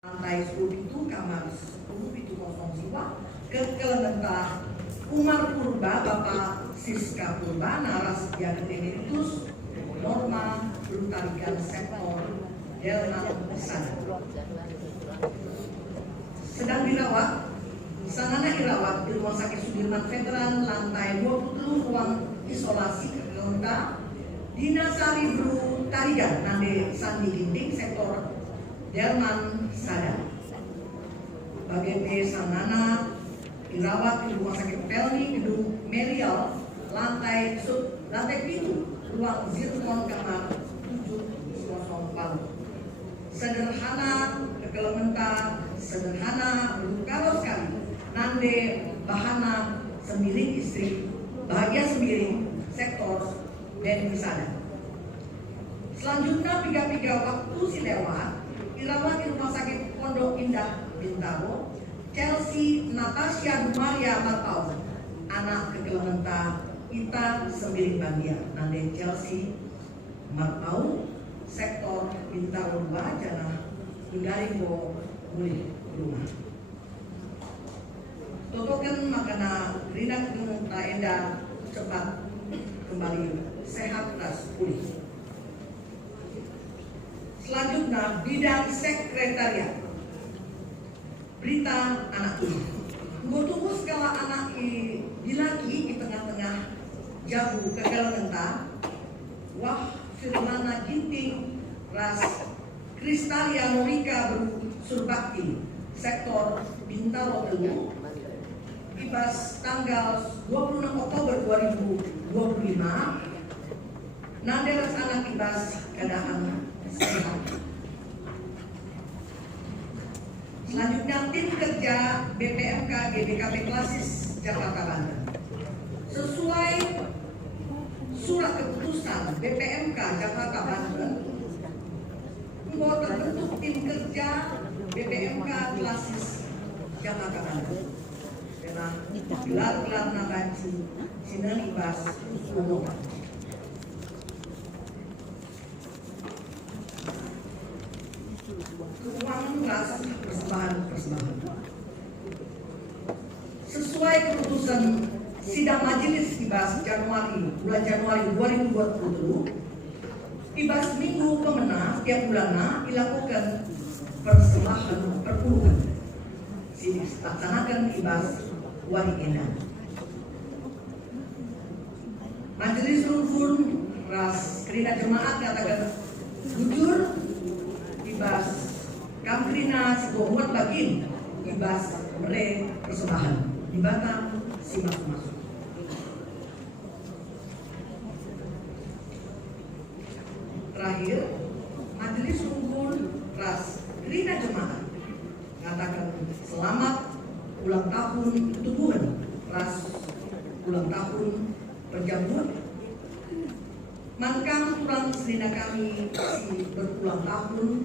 lantai 10 itu kamar 10 itu kosong jiwa ke Kelementa Umar Purba, Bapak Siska Purba, Naras Diaget Emeritus, Norma Brutalikan Sektor Delma Sana. Sedang dirawat, sanana dirawat di Rumah Sakit Sudirman Veteran, lantai 20 ruang isolasi Kelementa, Dinasari Bru Tarigan, Nande Sandi Ginting, Sektor Delman Sada. Bagian sanana dirawat di Rumah Sakit Pelni, Gedung Merial, lantai 7, ruang Zirkon kamar 7 Palu. Sederhana Kelementa, sederhana karo sekali. Nande Bahana Sembiring istri, Bahagia Sembiring, Sektor dan Sada. Selanjutnya piga-piga waktu si lewat dirawat di Rumah Sakit Pondok Indah Bintaro, Chelsea Natasha Maria Marpau, anak Kelementa Ita Sembiring Bandia, Nande Chelsea Marpau, Sektor Bintaro 2, Jana Garinggo Mulih Rumah. Totokan makana Rina Kelementa Enda cepat kembali sehat dan pulih. Selanjutnya bidang sekretariat. Berita anak ini. Tunggu skala anak dilaki di tengah-tengah jabu ke Kelementa. Wah Firmana Ginting Ras Kristalia Morika Bru Surbakti, Sektor Bintaro Telu, ibas tanggal 26 Oktober 2025. Nanderas anak ibas keadaan sehat. Selanjutnya tim kerja BPMK GBKP Klasis Jakarta Banten. Sesuai surat keputusan BPMK Jakarta Banten, terbentuk tim kerja BPMK Klasis Jakarta Banten. Dengan gelar-gelar nabanci sinan ibas umum. Keuangan ras persembahan. Sesuai keputusan sidang majelis ibas bulan Januari 2020, ibas minggu pemenang setiap bulannya dilakukan persembahan perpuluhan. Sini laksanakan ibas wali edan. Majelis rumpun ras kerina jemaat katakan jujur ibas kamkrina sibohuat bagin ibas mere persembahan di Batam simak masuk. Terakhir, majelis rumpun ras kerina jemaat katakan selamat ulang tahun tubuhan ras ulang tahun perjamuan mangkang pulang selina kami si berulang tahun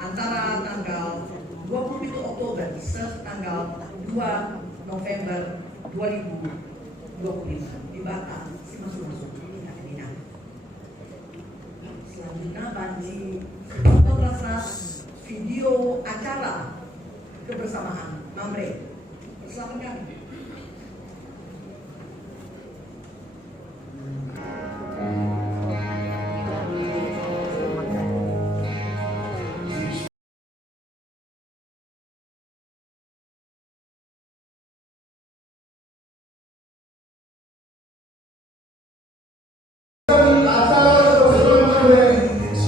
antara tanggal 27 Oktober se tanggal 2 November 2025 di Batam si masuk selanjutnya banji fotografer video acara kebersamaan Mamre bersama kami.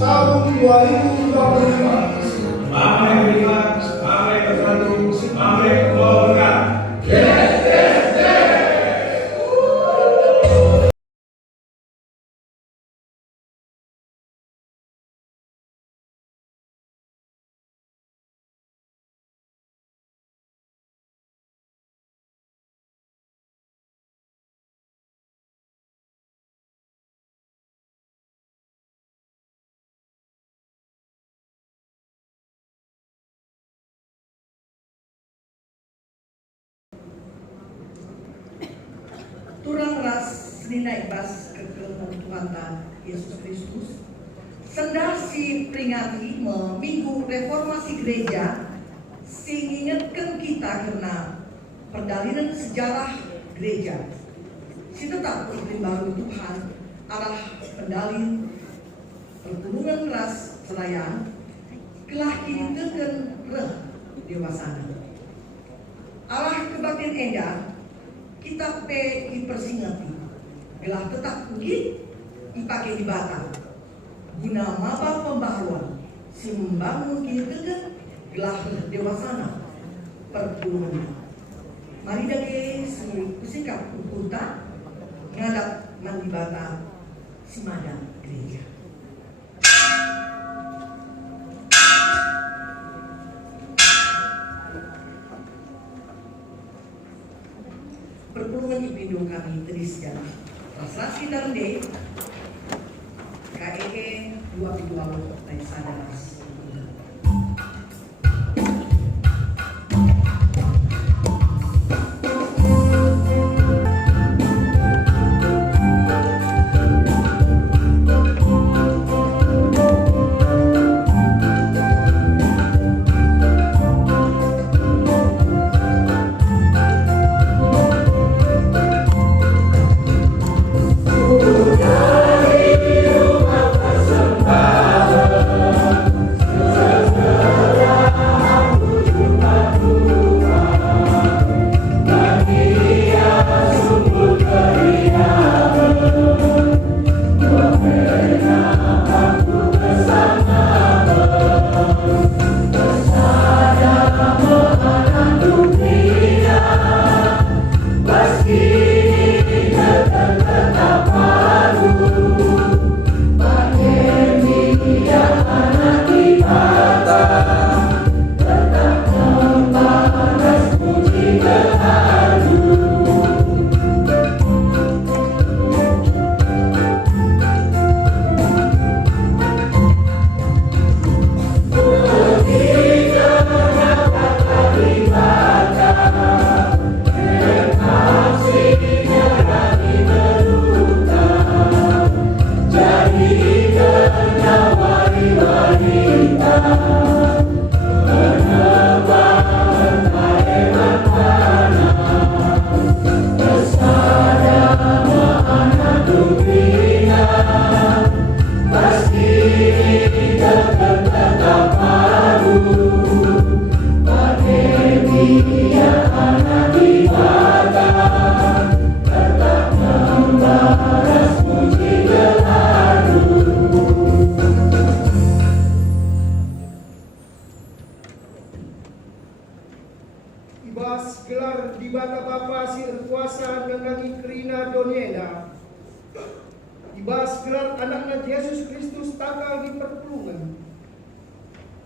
Tahun 2025 Mamre Beriman, Mamre Bersatu, Mamre Berkat. Turang ras senina ibas kekeluhan Tuhan Yesus Kristus. Sendasi peringati Minggu Reformasi Gereja mengingatkan kita karena perdalinan sejarah gereja. Si tetap iklim baru Tuhan, arah pendalin pertulungan ras selayan, kelah kini teken reh dewasana. Arah kebatin endah, kita pe dipersingati, gelah tetap git dipakai di batang. Guna maba pembaharuan, si membangun kini teken gelah dewasana pertulungan. Mari dage sikap upunta ngadap mandi bata si madang gereja. Perpuluhan ipindung kami teriskan prasasti darende KEE 2 dari Sadaras. Ibas gelar di bata bapa si kuasa mengangi kerina donienda. Ibas gelar anaknya Yesus Kristus takal di perpulungan.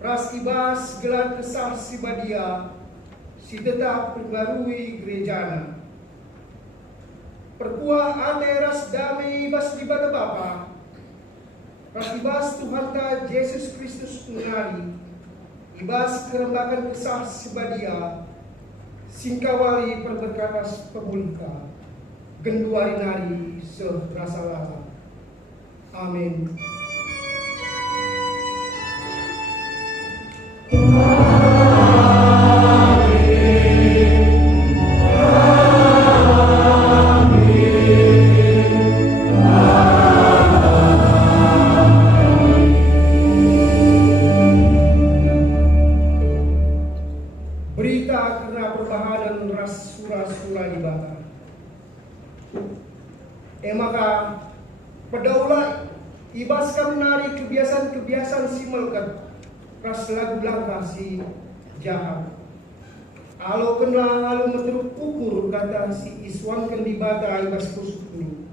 Ras ibas gelar kesah si badia si tetap perbarui gerejana. Perkua ate ras damai ibas di bata bapa. Ras ibas Tuhan ta Yesus Kristus mengali. Ibas kerembakan kesah si badia. Singkawali perberkatas pemulika, genduari nari serasa lata. Amin. Berita karena pertahanan ras sura-sura di bata. Maka pedaulah ibaskan menari kebiasaan-kebiasaan si melekat ras lagu langkah si jahat. Alo kenal alo meteruk ukur kata si iswankan di bata ibas kusuk ini.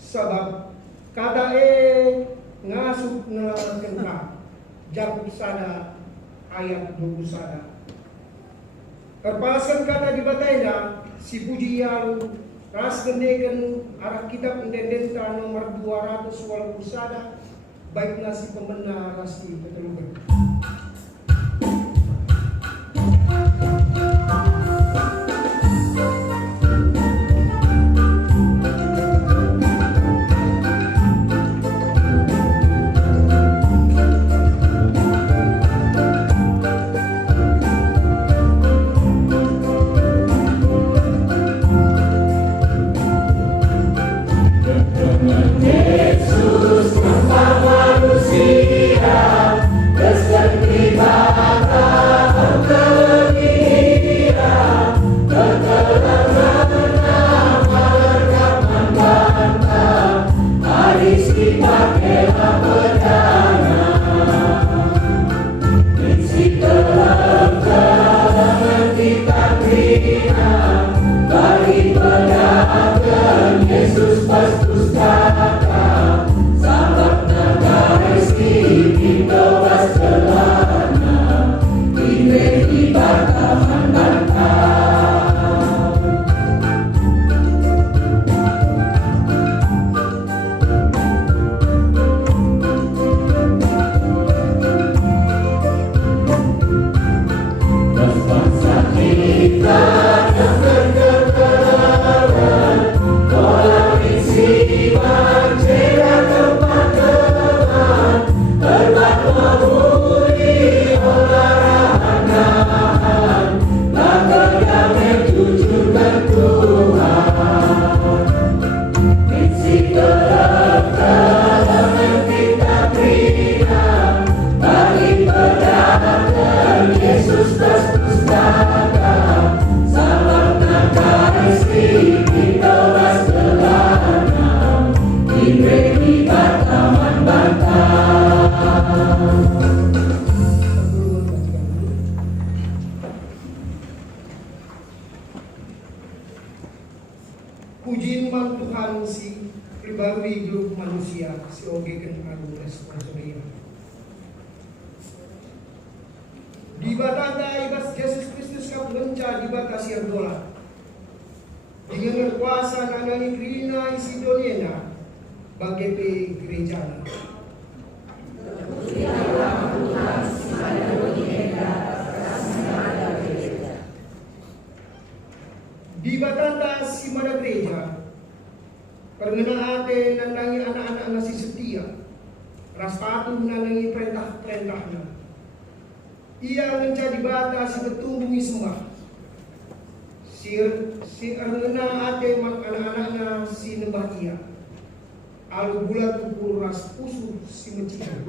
Sebab kata ngasup ngelamatkan kah. Jakub sada ayat 20 sada. Terpalaskan kata di bataida si puji yalu ras gendekan arah kitab indendenta nomor 200 sada baiklah si pembenar ras di ketelugan. Pujin man Tuhan si pribarui grup manusia si oge ken anu responsoria. Di batata ibas Yesus Kristus kap lenca di bata siar dola. Dengan kuasa nanani krina isi doniena bagai gereja. Di batata si mana gereja perngena ate nandangi anak-anak nasi setia ras patuh nandangi perintah-perintahnya. Ia mencari bata si bertumbuhi sembah si arngena ate mak anak-anaknya si nembah ia alu bulat tukur ras usuh si mencikan.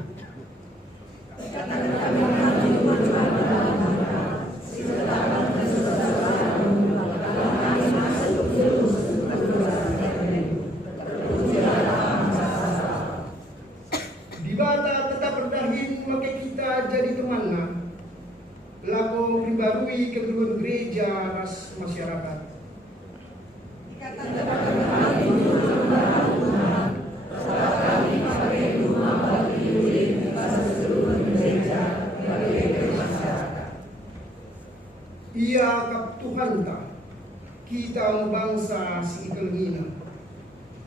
Jadi temanna laku pribarui kedua gereja ras masyarakat. Ia kap Tuhan ta kita bangsa si kelengina.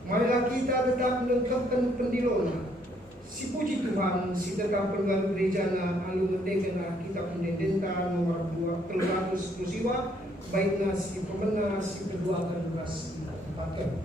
Marilah kita tetap melengkapkan pendilona. Si puji Tuhan, si tetap pengaruh gereja na alu ngedengen kita pendendenta nomor 2 300 musiwa baiknya si pemena si kedua kedua si pakai.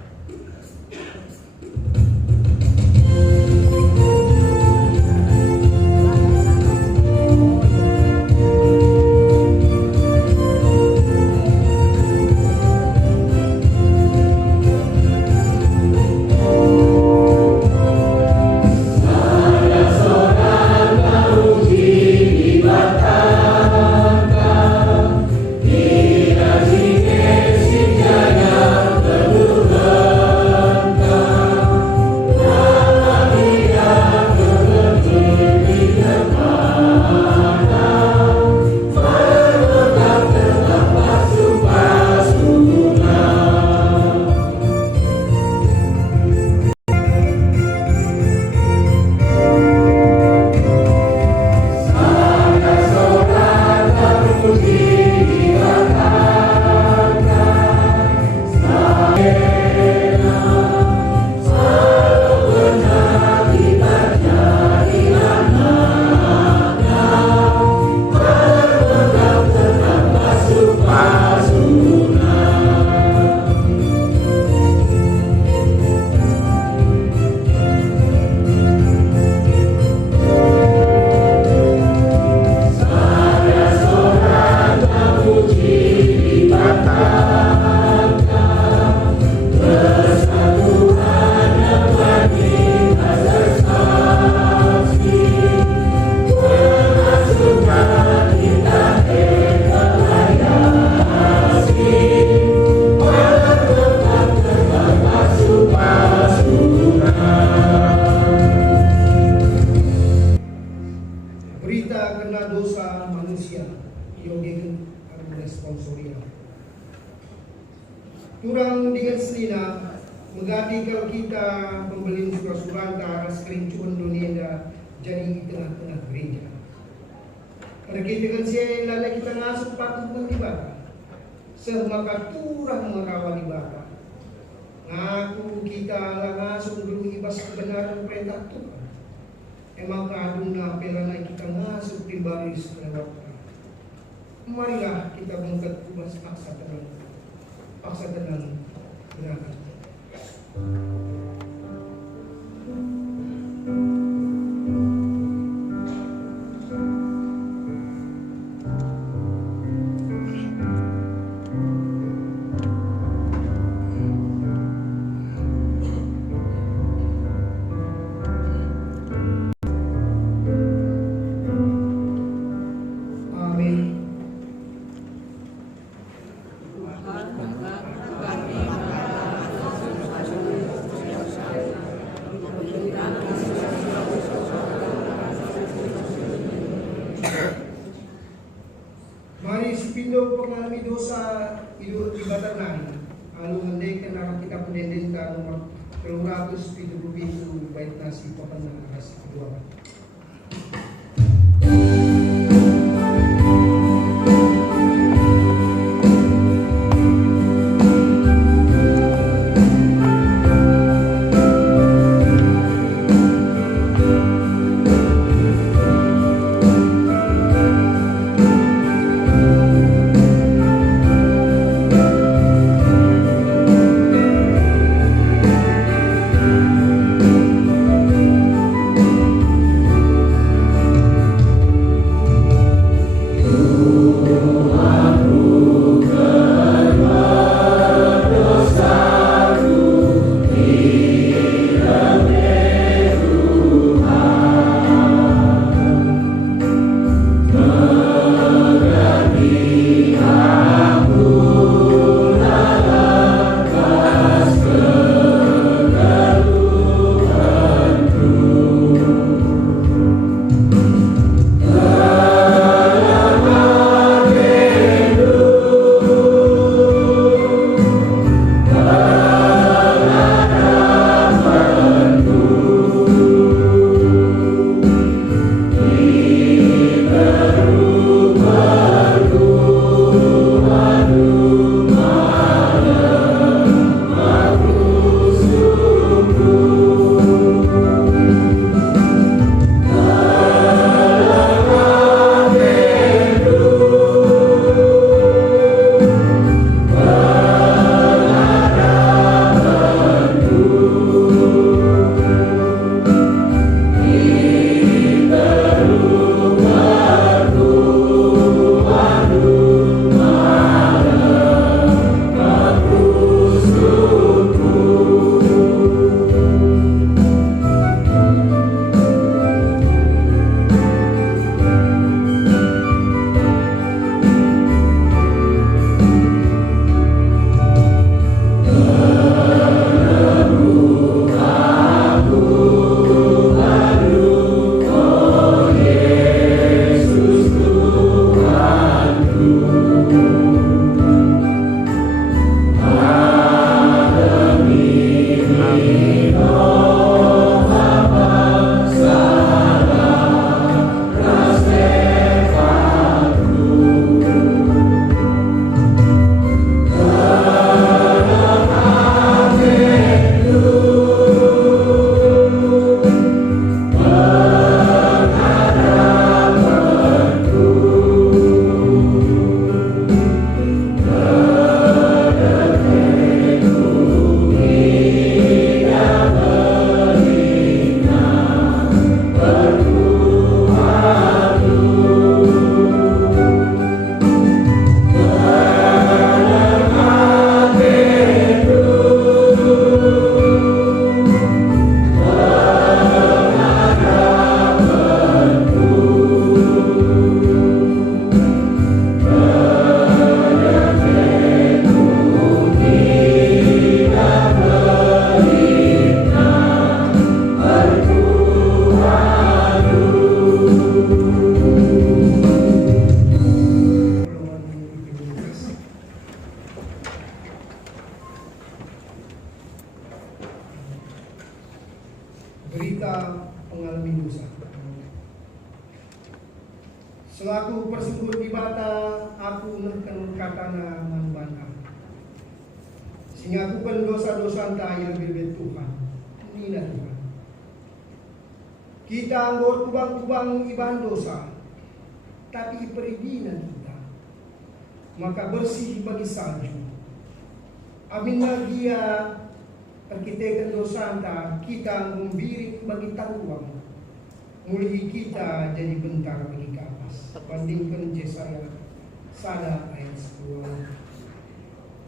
Turang dengan selina mengganti kalau kita pembeli surat-surat aras kerincuan dunia jadi di tengah-tengah gereja. Pergi dengan saya lana kita ngasuh patuh mengibadah. Semaka turang merawat ibadah. Ngaku kita ngasuh dulu ibas kebenaran perintah Tuhan. Emang kadungna pelana kita ngasuh di baris lewat. Marilah kita mengangkat kubas paksa tenang berangkat. Mari si Pindo pengalami dosa ibadah nari anu mendekan arah kita pendendenta nomor 377 bait nasi pemenang nasi kedua. Berita pengalami dosa. Selaku persungguh di bata, aku neken katana manbanta. Sehingga aku pendosa-dosa anta yang berbeda Tuhan. Inilah Tuhan. Kita anggor kubang-kubang iban dosa, tapi peridinan kita. Maka bersih bagi salju. Amin dia perkitekan dosa anta, kita membirik bagi taruang. Mulai kita jadi bentar bagi kapas. Bandingkan Yesaya sada ayat 10.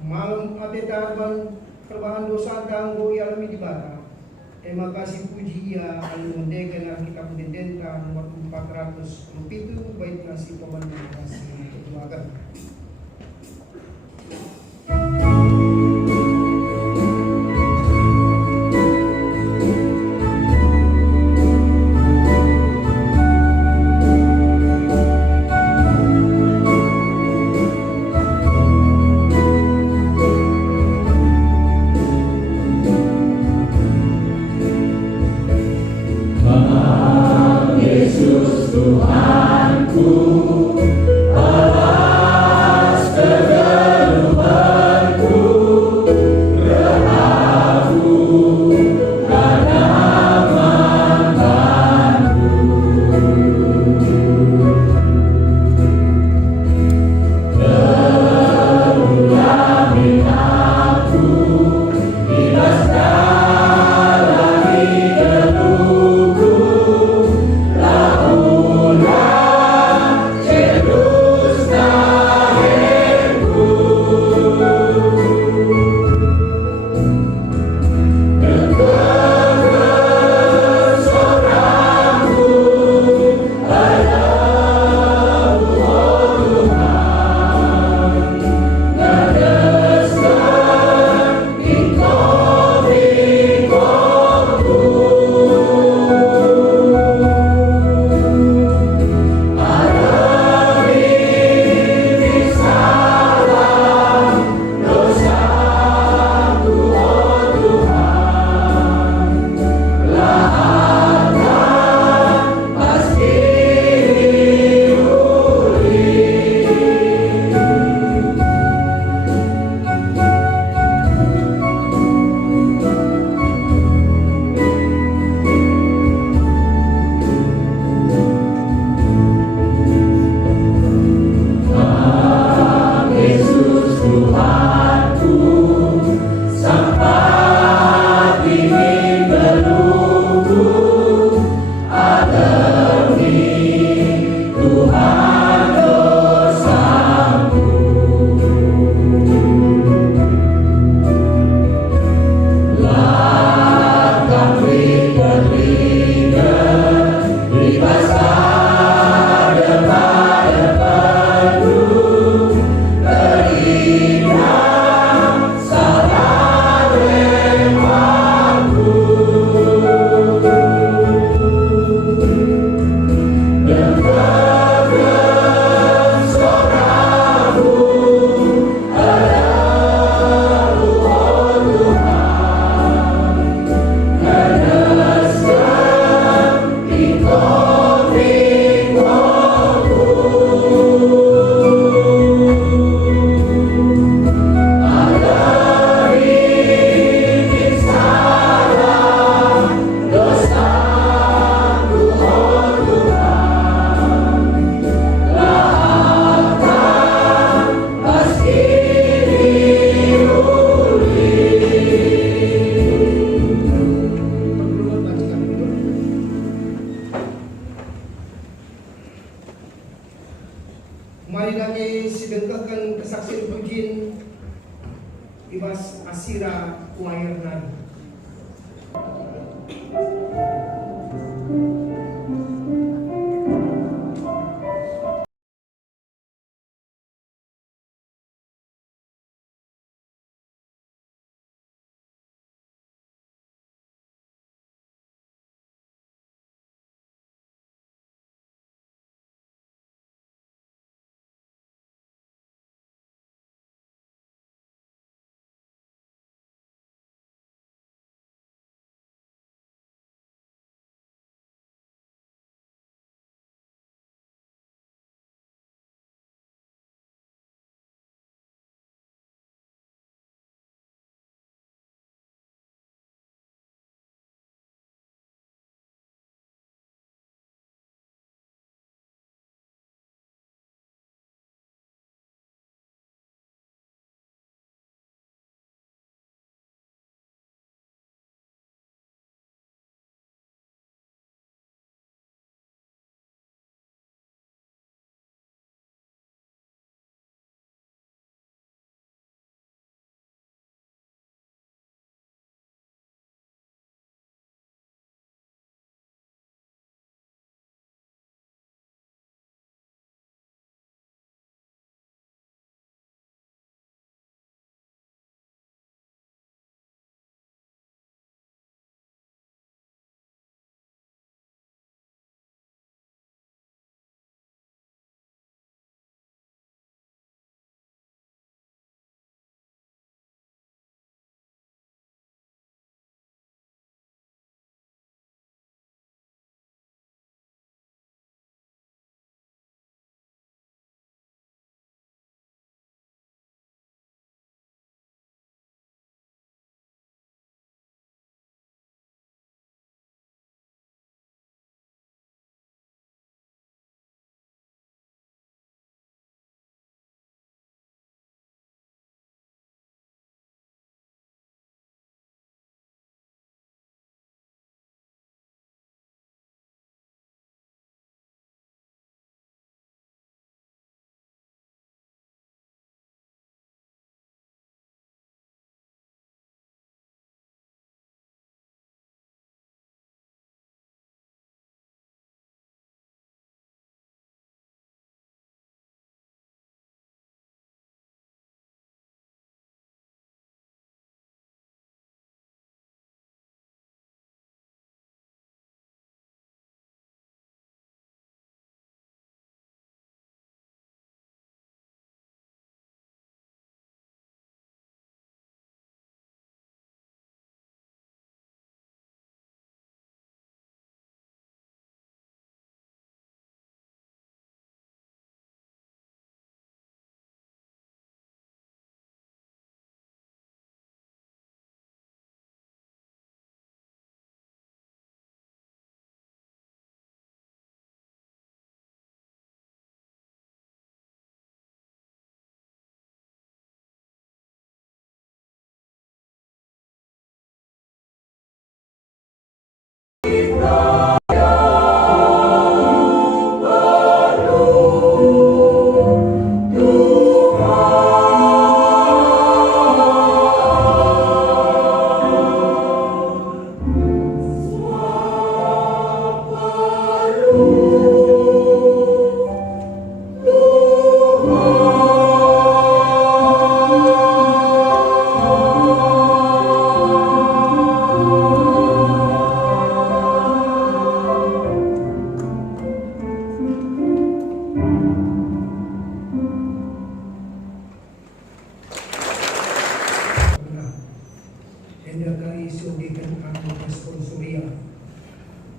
Malam ate tarban perbahan dosa tanggo alami di bata. Terima kasih puji ia anu mendekan Alkitab Dendenta nomor 407 bait nasi pemenang nasi ketuagan. Mari lagi sedekahkan kesaksian Virgin Ibas Asira Kuairnan.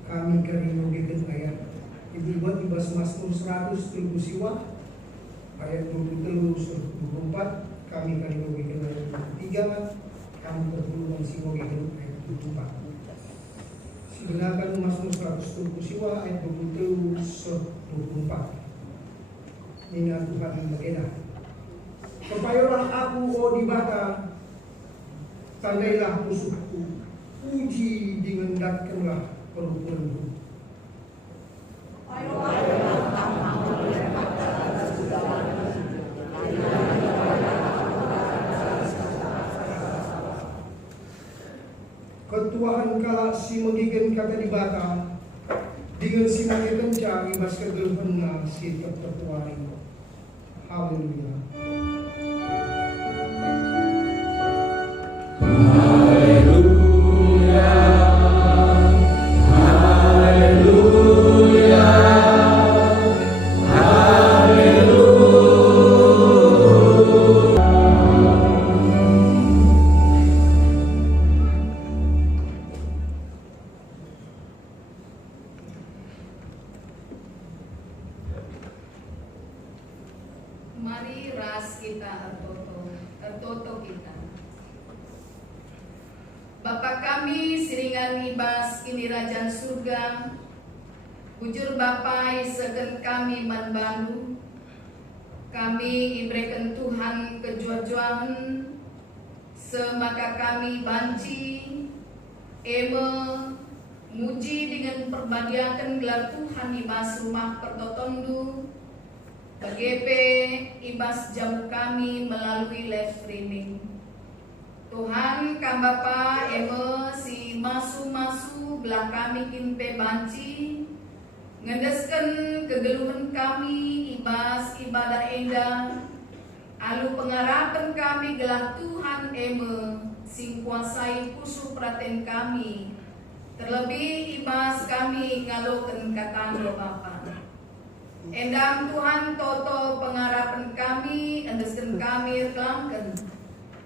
Kami karino gikan ayat dibuat ibas Mazmur 100 tubuh siwa ayat 23-24. Kami karino gikan ayat 23. Kami perpuluhan siwa gikan ayat 24. Sigenakan Mazmur 100 tubuh siwa ayat 23-24. Nina Tuhan Mageda. Kepayolah aku, o dibata, tandailah musuhku, puji dingendakkanlah perempuanku. Ketuahan kala si mengigen kata di bata dengan si nangir kencang ibas kegeluhanna si tertuari. Haleluya. Mari ras kita tertoto kita. Bapa kami siringan ibas kini Rajan surga, bujur Bapai segen kami manbandu, kami ibreken Tuhan kejuajuan, semaka kami banci, eme, muji dengan perbadiakan gelar Tuhan ibas rumah pertotondu, BGP ibas jamu kami melalui live streaming. Tuhan kam Bapa eme si masu-masu belah kami kimpe banci ngedesken kegeluhan kami ibas ibadah endah alu pengarapan kami gelah Tuhan eme sing kuasai pusu praten kami terlebih ibas kami ngaloken katando Bapa. Endam Tuhan toto pengharapan kami, endesken kami kelangken.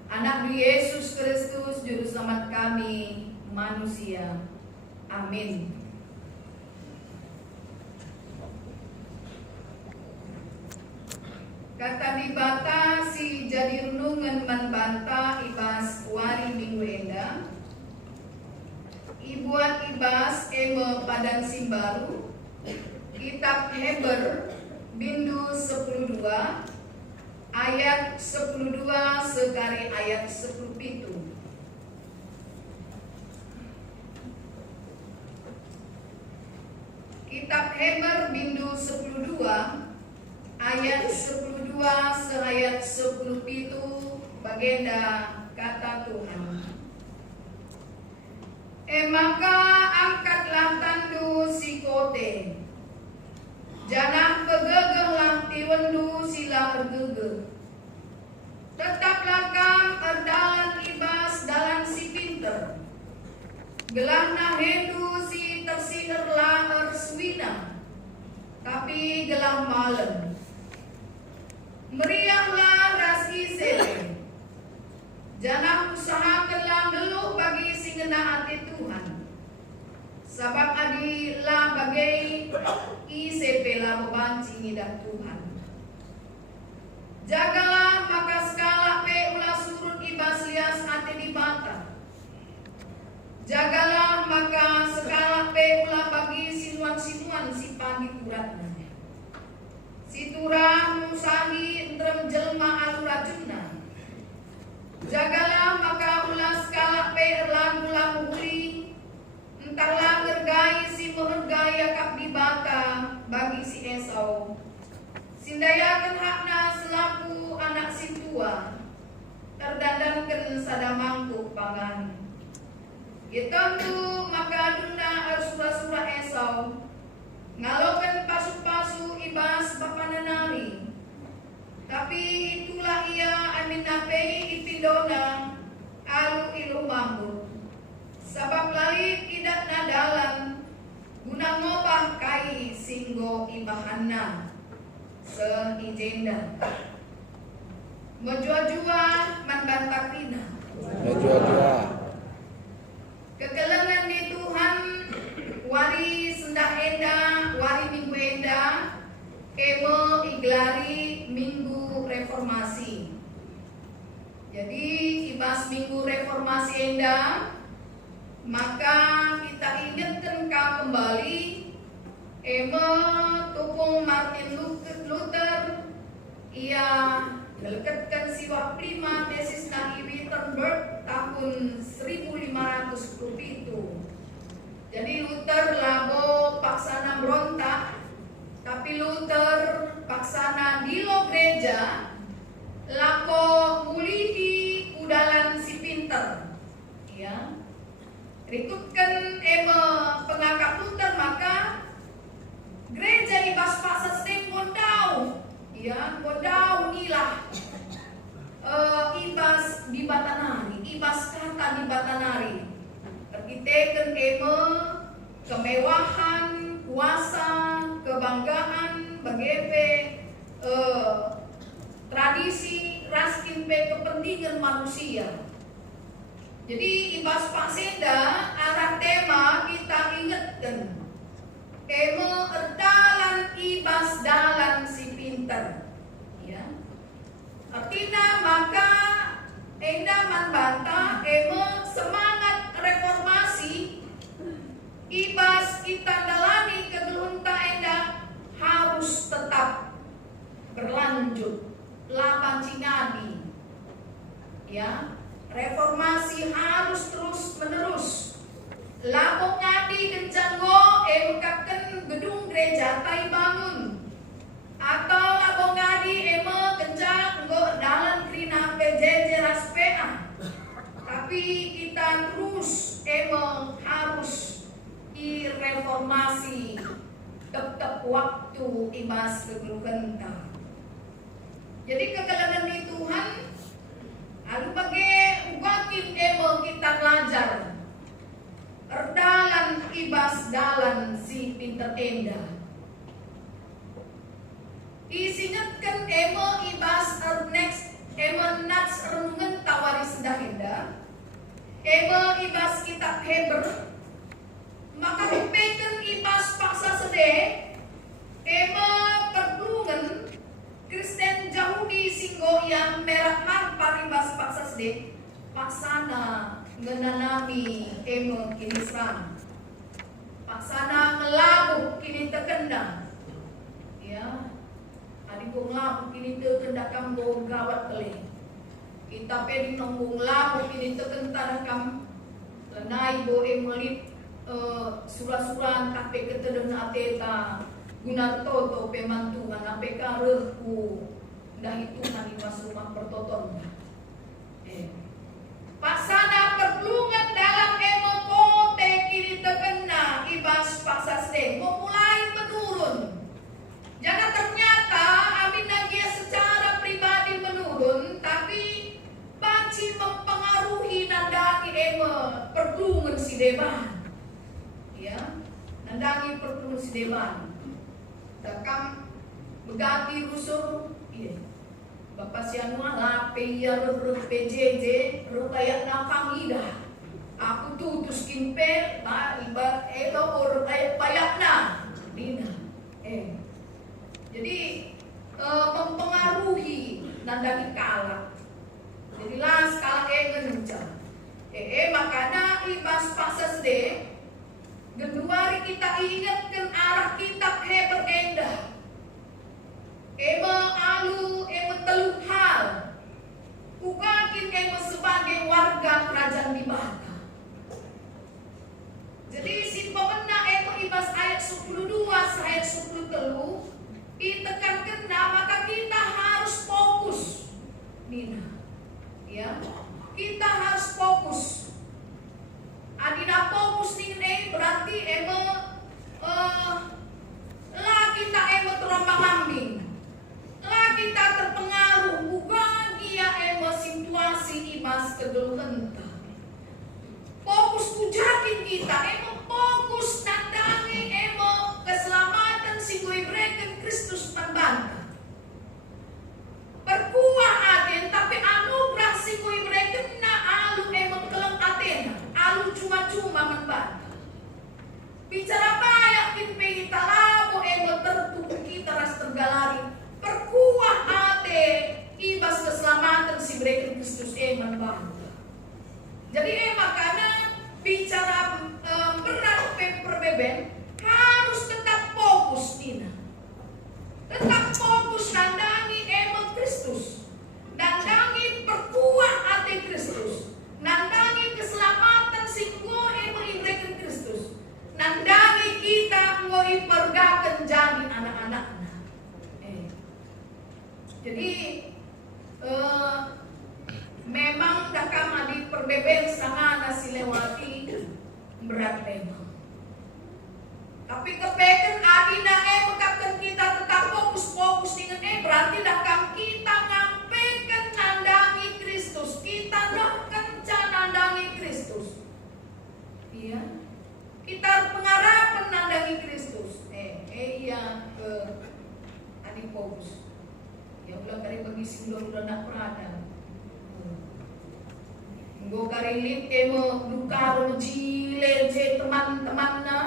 Anak Yesus Kristus juru selamat kami manusia. Amin. Kata di bata si jadi renungan manbanta ibas wari minggu enda. Ibuat ibas eme padan simbaru. Kitab Heber bindu 12 ayat 12 sekali ayat 17. Kitab Heber bindu 12 ayat 12 seayat 17 bagenda kata Tuhan. Maka angkatlah tandu si kote. Janah pegegehlah tiwendu sila ergege. Tetaplah kam erdalan ibas dalan si pinter. Gelah nahendu si tersiherlah erswina. Tapi gelah malam. Meriahlah rasi sele. Janah usahakanlah geluh bagi si ngena hati Tuhan. Sabab adilah bagai ICP lah bebanci ngidak Tuhan. Jagalah maka skala pe ulah surut ibas lias ate di mata. Jagalah maka skala pe ulah bagi sinuan-sinuan si pagi kuratna. Si turah musahi entrem jelma alurajuna. Jagalah maka ulah skala pe erlan ulah muhuri. Entahlah ngergai si menghargai akap di bata bagi si Esau. Sindayakan hakna selaku anak si tua. Terdandankan sada mangkuk pangan. Itondu maka duna arsura-sura Esau. Ngalokan pasu-pasu ibas bapananari. Tapi itulah ia amin napei ipindona alu ilu mambut. Sabab lalit idat nadalan guna ngobah kai singgo ibahanna seijenda mojua-jua manbantakina Mojua-jua kekelengan di Tuhan wari sendah enda wari minggu enda eme iglari minggu reformasi. Jadi ibas minggu reformasi enda maka kita ingatkan kembali eme tupung Martin Luther ia melekatkan siwa prima tesis nahi Wittenberg tahun 1507. Jadi Luther labo paksana berontak, tapi Luther paksana dilo gereja lako mulihi udalan si pinter, ya. Rikutkan pengakap Luther maka gereja ibas pasas deng gondau, ya gondau nilah ibas di Batanari, ibas kata di Batanari. Terkiteken kemewahan, kuasa, kebanggaan, bagepe tradisi, raskin kepentingan manusia. Jadi ibas paseda arah tema kita ingatkan erdalan ibas dalan si pinter, ya. Artinya maka enda membantah semangat reformasi ibas kita dalani kegelunta enda harus tetap berlanjut lapan cingadi, ya. Reformasi harus terus menerus. Lapok ngadi kencanggo mengkapkan gedung gereja tai bangun. Atau lapok ngadi kencang go dalam krina PJJ raspea. Tapi kita terus harus reformasi tetap waktu ibas kegelugenta. Jadi kegelangan di Tuhan aduh bagai ugakin kita belajar erdalan ibas dalan si pinter enda. Isingatkan ibas next nats renungan tawari sedah enda. Ibas kitab Hebrew maka rupekan ibas paksa sedeh perlungan Kristen Yahudi singgo yang merah marpar ibas paksa sedeh paksana ngenanami kini serang paksana ngelabuh kini terkendang, ya adik ko ngelabuh kini terkendang kambo gawat kelih kita pedi nonggong labuh kini terkendang kam lenai bo melit surah-surah tapi ketedem na ateta guna toto pemantungan ape karehku dah hitungan ibas rumah pertoton. Pasana perlungan dalam kote kini terkena ibas pasas deh mulai menurun. Jangan ternyata amin dia secara pribadi menurun, tapi banci mempengaruhi nandangi perlungan si deban. Ya, nandangi perlungan si deban. Dakam begati rusur, iya. Bapak sianua lape ya PJJ rupaya nakang ida. Aku tutus kimpe iba or payakna dina. Jadi mempengaruhi nandagi kala. Jadi las kala ngenca. Makanya ibas pasas deh. Genduari kita ingatkan arah kitab Hebrew endah. Alu teluh hal. Ugakin sebagai warga kerajaan di Bata. Jadi si pemena ibas ayat 12 ayat 13 ditekankan maka kita harus fokus. Nina. Ya. Kita harus fokus. Adina fokus ini berarti lah kita terombang ambing, lah kita terpengaruh bukan dia situasi ibas kegeluhenta. Fokus kujakin kita fokus nandangi keselamatan si gue breken Kristus pembantah. Perkuah aden tapi anugerah si gue breken na alu keleng aden. Alu cuma-cuma membantah. Bicara banyak kita labo tertutup kita ras tergalari. Perkuah ate ibas keselamatan si mereka Kristus membantah. Jadi makanya bicara berat perbeben harus tetap fokus Nina. Tetap fokus nandangi Kristus. Nandangi perkuah ate Kristus. Nandangi keselamatan singgo ibreken Kristus. Nandangi kita ngoi pergakan jadi anak-anaknya. Jadi memang dakam adi perbeben sangat nasi lewati berat memang. Tapi kepeken adina mengkapkan kita tetap fokus dengan berarti dakam kita ngampeken nandangi Kristus. Kita kencan nandangi Kristus. Iya. Kita pengharapan nandangi Kristus. Iya ke adik fokus. Ya ulang kali bagi udah nak perada. Nggo karilit dukaro jile teman-teman na.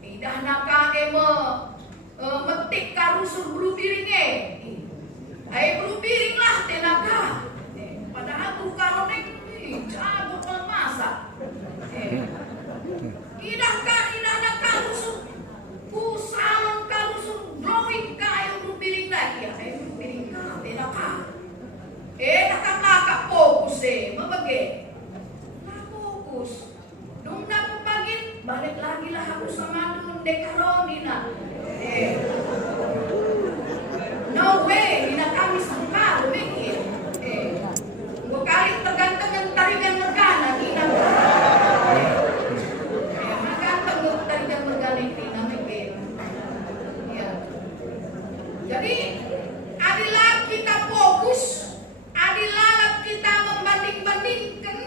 Idah naka metik karusur bulu piring bulu piring lah tenaga. Padahal dukaro nek jago kalau masak. Idah naka rusur salon karusur blowing kayo bulu piring lagi ya. Bulu piring ka tenaga. Nakaka fokus mabage. Nah fokus. Nung napapagin, balik lagi lah ako sama doon dekaronina. No way, hinakamis ang karo, begin. Kali terganteng ang tarigan mergana, maganteng ang tarigan mergana, begin. Jadi, adilah kita fokus. Adilah kita membanding-bandingkan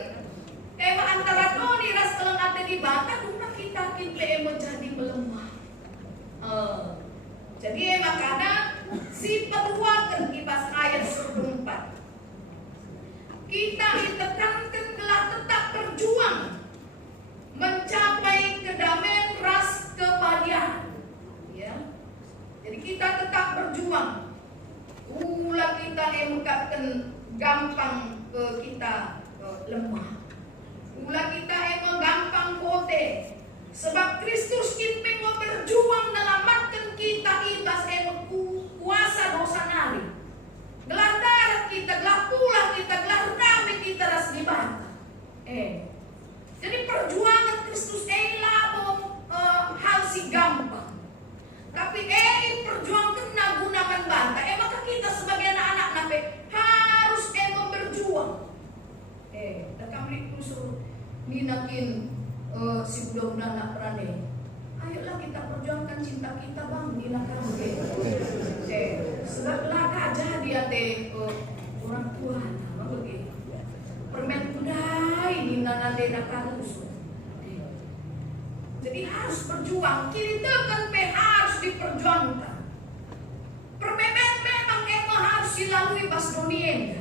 antara Tony ras kalau ada di bata guna kita menjadi melemah. Jadi makanya si peruakan kibas ayat 14. Kita ditekankan telah tetap berjuang mencapai kedamaian ras kebahagiaan. Ya. Jadi kita tetap berjuang. Ulah kita mengungkapkan gampang kita lemah. Ulah kita emang gampang kote. Sebab Kristus kita mau berjuang menyelamatkan kita ibas emang kuasa dosa nari. Gelar darat kita, gelar pulang kita, gelar damai kita ras dibata. Jadi perjuangan Kristus hal si gampang. Tapi perjuangan gunakan banta. Maka kita sebagai anak-anak nabe harus berjuang. Kami kusur ninakin si budak-budak anak perane. Ayolah kita perjuangkan cinta kita bang, ninakan sebab laka jadi orang tua nama begitu. Permen budai ninanade nakalus. Jadi harus berjuang. Kiri tekan harus diperjuangkan. Permen memang harus dilalui pas dunia.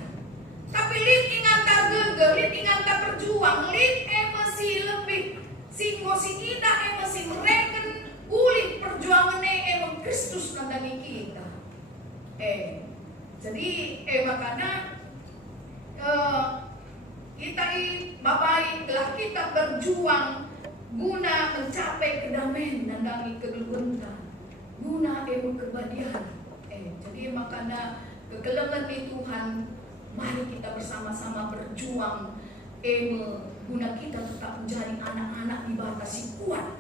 Tapi lid ingatan geger, lid ingatan berjuang, lid masih lebih singgo si kita masih mereken ulit perjuangan emang Kristus nandangi kita. Jadi makanya kita bapak telah kita berjuang guna mencapai kedamaian nandangi kegeluhan, guna kebahagiaan. Jadi makanya kegelengan di Tuhan. Mari kita bersama-sama berjuang guna kita tetap menjadi anak-anak dibatasi kuat.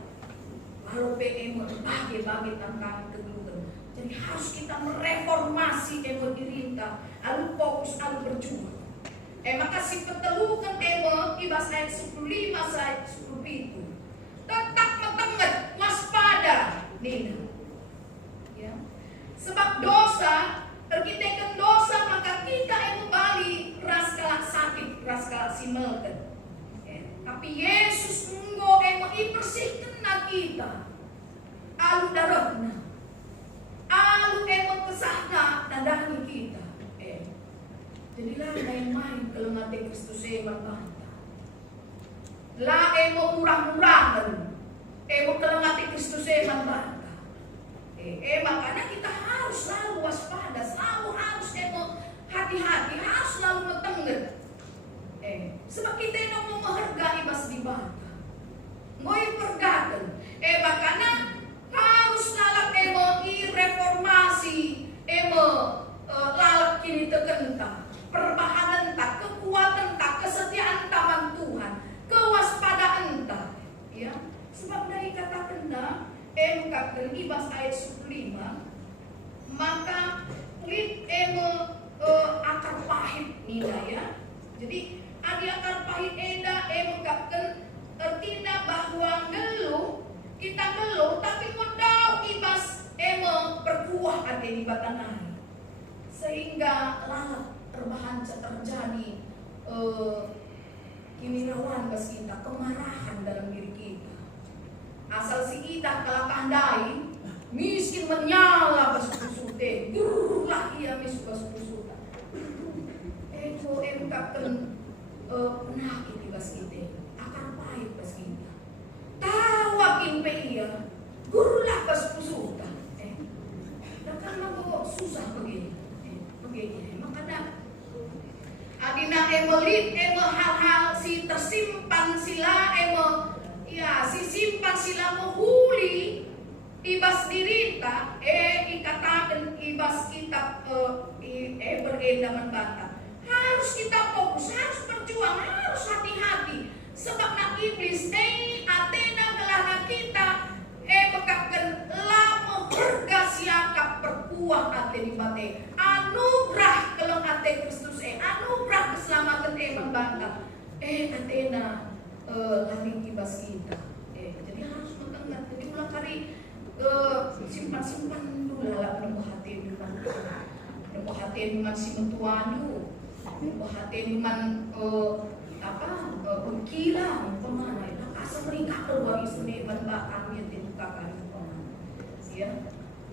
Walau bagi tantangan kegeluhan. Jadi harus kita mereformasi diri kita. Lalu fokus, lalu berjuang. Maka si petelukan ibas ayat 15 ayat 10 itu. Tetap metenget, waspada. Nina. Ya. Sebab dosa terkitakan dosa maka kita kembali ras kalak sakit, ras kalak simelkan. Tapi Yesus enggo ipersihkan kita. Alu darahna. Alu kesahna nandangi kita. Jadilah main-main kalau ngate Kristus berbanta. Lah murah-murahan. Kalau ngate Kristus berbanta. Makanya kita harus selalu waspada, selalu harus hati-hati, harus selalu metengger. Sebab kita mau menghargai mas di bangka. Ngoy pergaten. Makanya harus lalap reformasi, lalap kini tekenta, perbahanan tak, kekuatan tak, kesetiaan taman Tuhan, kewaspadaan tak. Ya, sebab dari kata kena Kapten ibas ayat 15 maka lid akar pahit nila ya. Jadi ada akar pahit eda kapten tertindak bahwa ate di batanai sehingga lalat terjadi kinirawan bas kita, kemarahan dalam diri kita. Asal si kita kalau pandai miskin menyala bas kusute, gurlah ia mis bas kusuta. Eko ungkapkan penyakit di bas kita, akan pahit bas kita. Tawakin pe ia, gurlah bas kusuta. Kan mau susah begini, makanya adina emelit hal-hal si tersimpan sila si simpan sila mohuli ibas dirita ikatakan ibas kitab berendaman bata harus kita fokus, harus berjuang, harus hati-hati sebab nak iblis atena gelana kita bekapkan lama harga siakap perpuang ate di bate anugerah keleng ate Kristus anugerah keselamatan membantah atena lari kibas kita jadi harus mendengar jadi ulang kali simpan dulu lah penuh hati dengan si mentuanu penuh hati dengan berkira pemana itu asal mereka keluar istri benda kami yang dibukakan ya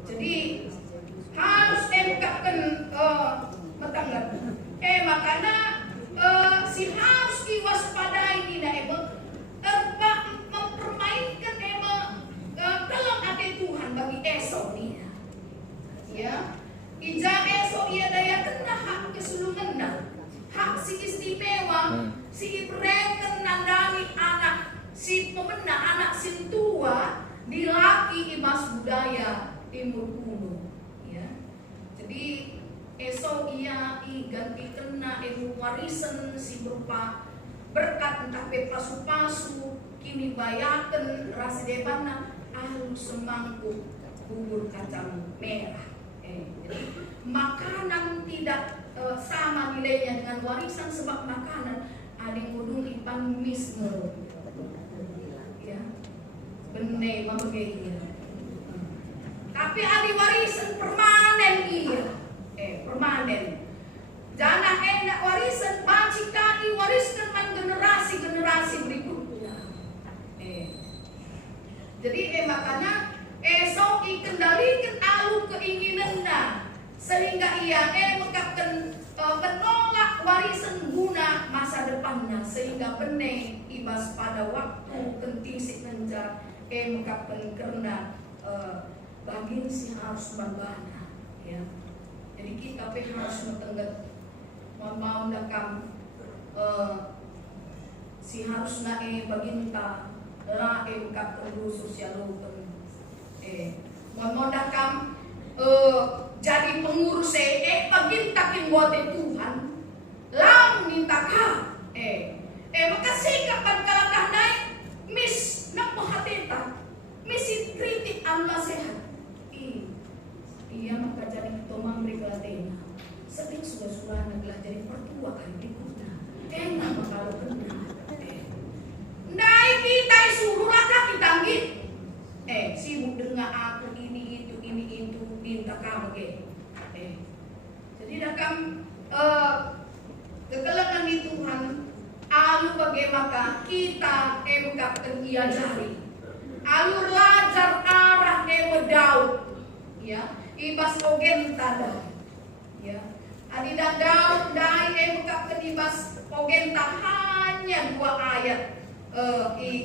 jadi harus ungkapkan matangga makanya si harus diwaspadai tidak mempermainkan dalam hati Tuhan bagi esok nih ya ija esok ia daya kena hak kesulungan hak si istimewa si Ibrahim nandani anak si pemenang anak si tua dilaki imas budaya timur kuno ya jadi esok ia ganti kena warisan si berupa berkat entah pasu-pasu kini bayakan rasi debana alu semangkuk bubur kacang merah jadi makanan tidak sama nilainya dengan warisan sebab makanan ada yang kudung ipan misme ya benar mabagaya tapi ada warisan permanen permanen jangan enak warisan bacika diwariskan kan generasi berikutnya jadi makanya esok kendalikan alu keinginannya sehingga ia mengkapkan menolak warisan guna masa depannya sehingga benih ibas pada waktu kentisik menjar mengkapkan karena bagian si harus membana ya jadi kita harus menenggat mau nakam si harus baginta la mengkapkan dulu sosial mau nakam jadi pengurus pagintakin buat Tuhan lang minta kah maka sikapan kalangkah naik mis nak mahateta misi kritik Allah sehat iya maka jadi tomang beriklatena sedih sudah naglah jadi pertua kan berikutnya enak kalau benar naik kita suruh lah kita sibuk dengan aku ini itu minta kamu jadi dakam kekelakan di Tuhan alu bagaimana kita mengkapkan ia jari alur lajar arah Daud ya ibas ogen tada ya adida Daud dai mengkapkan ibas ogen hanya 2 ayat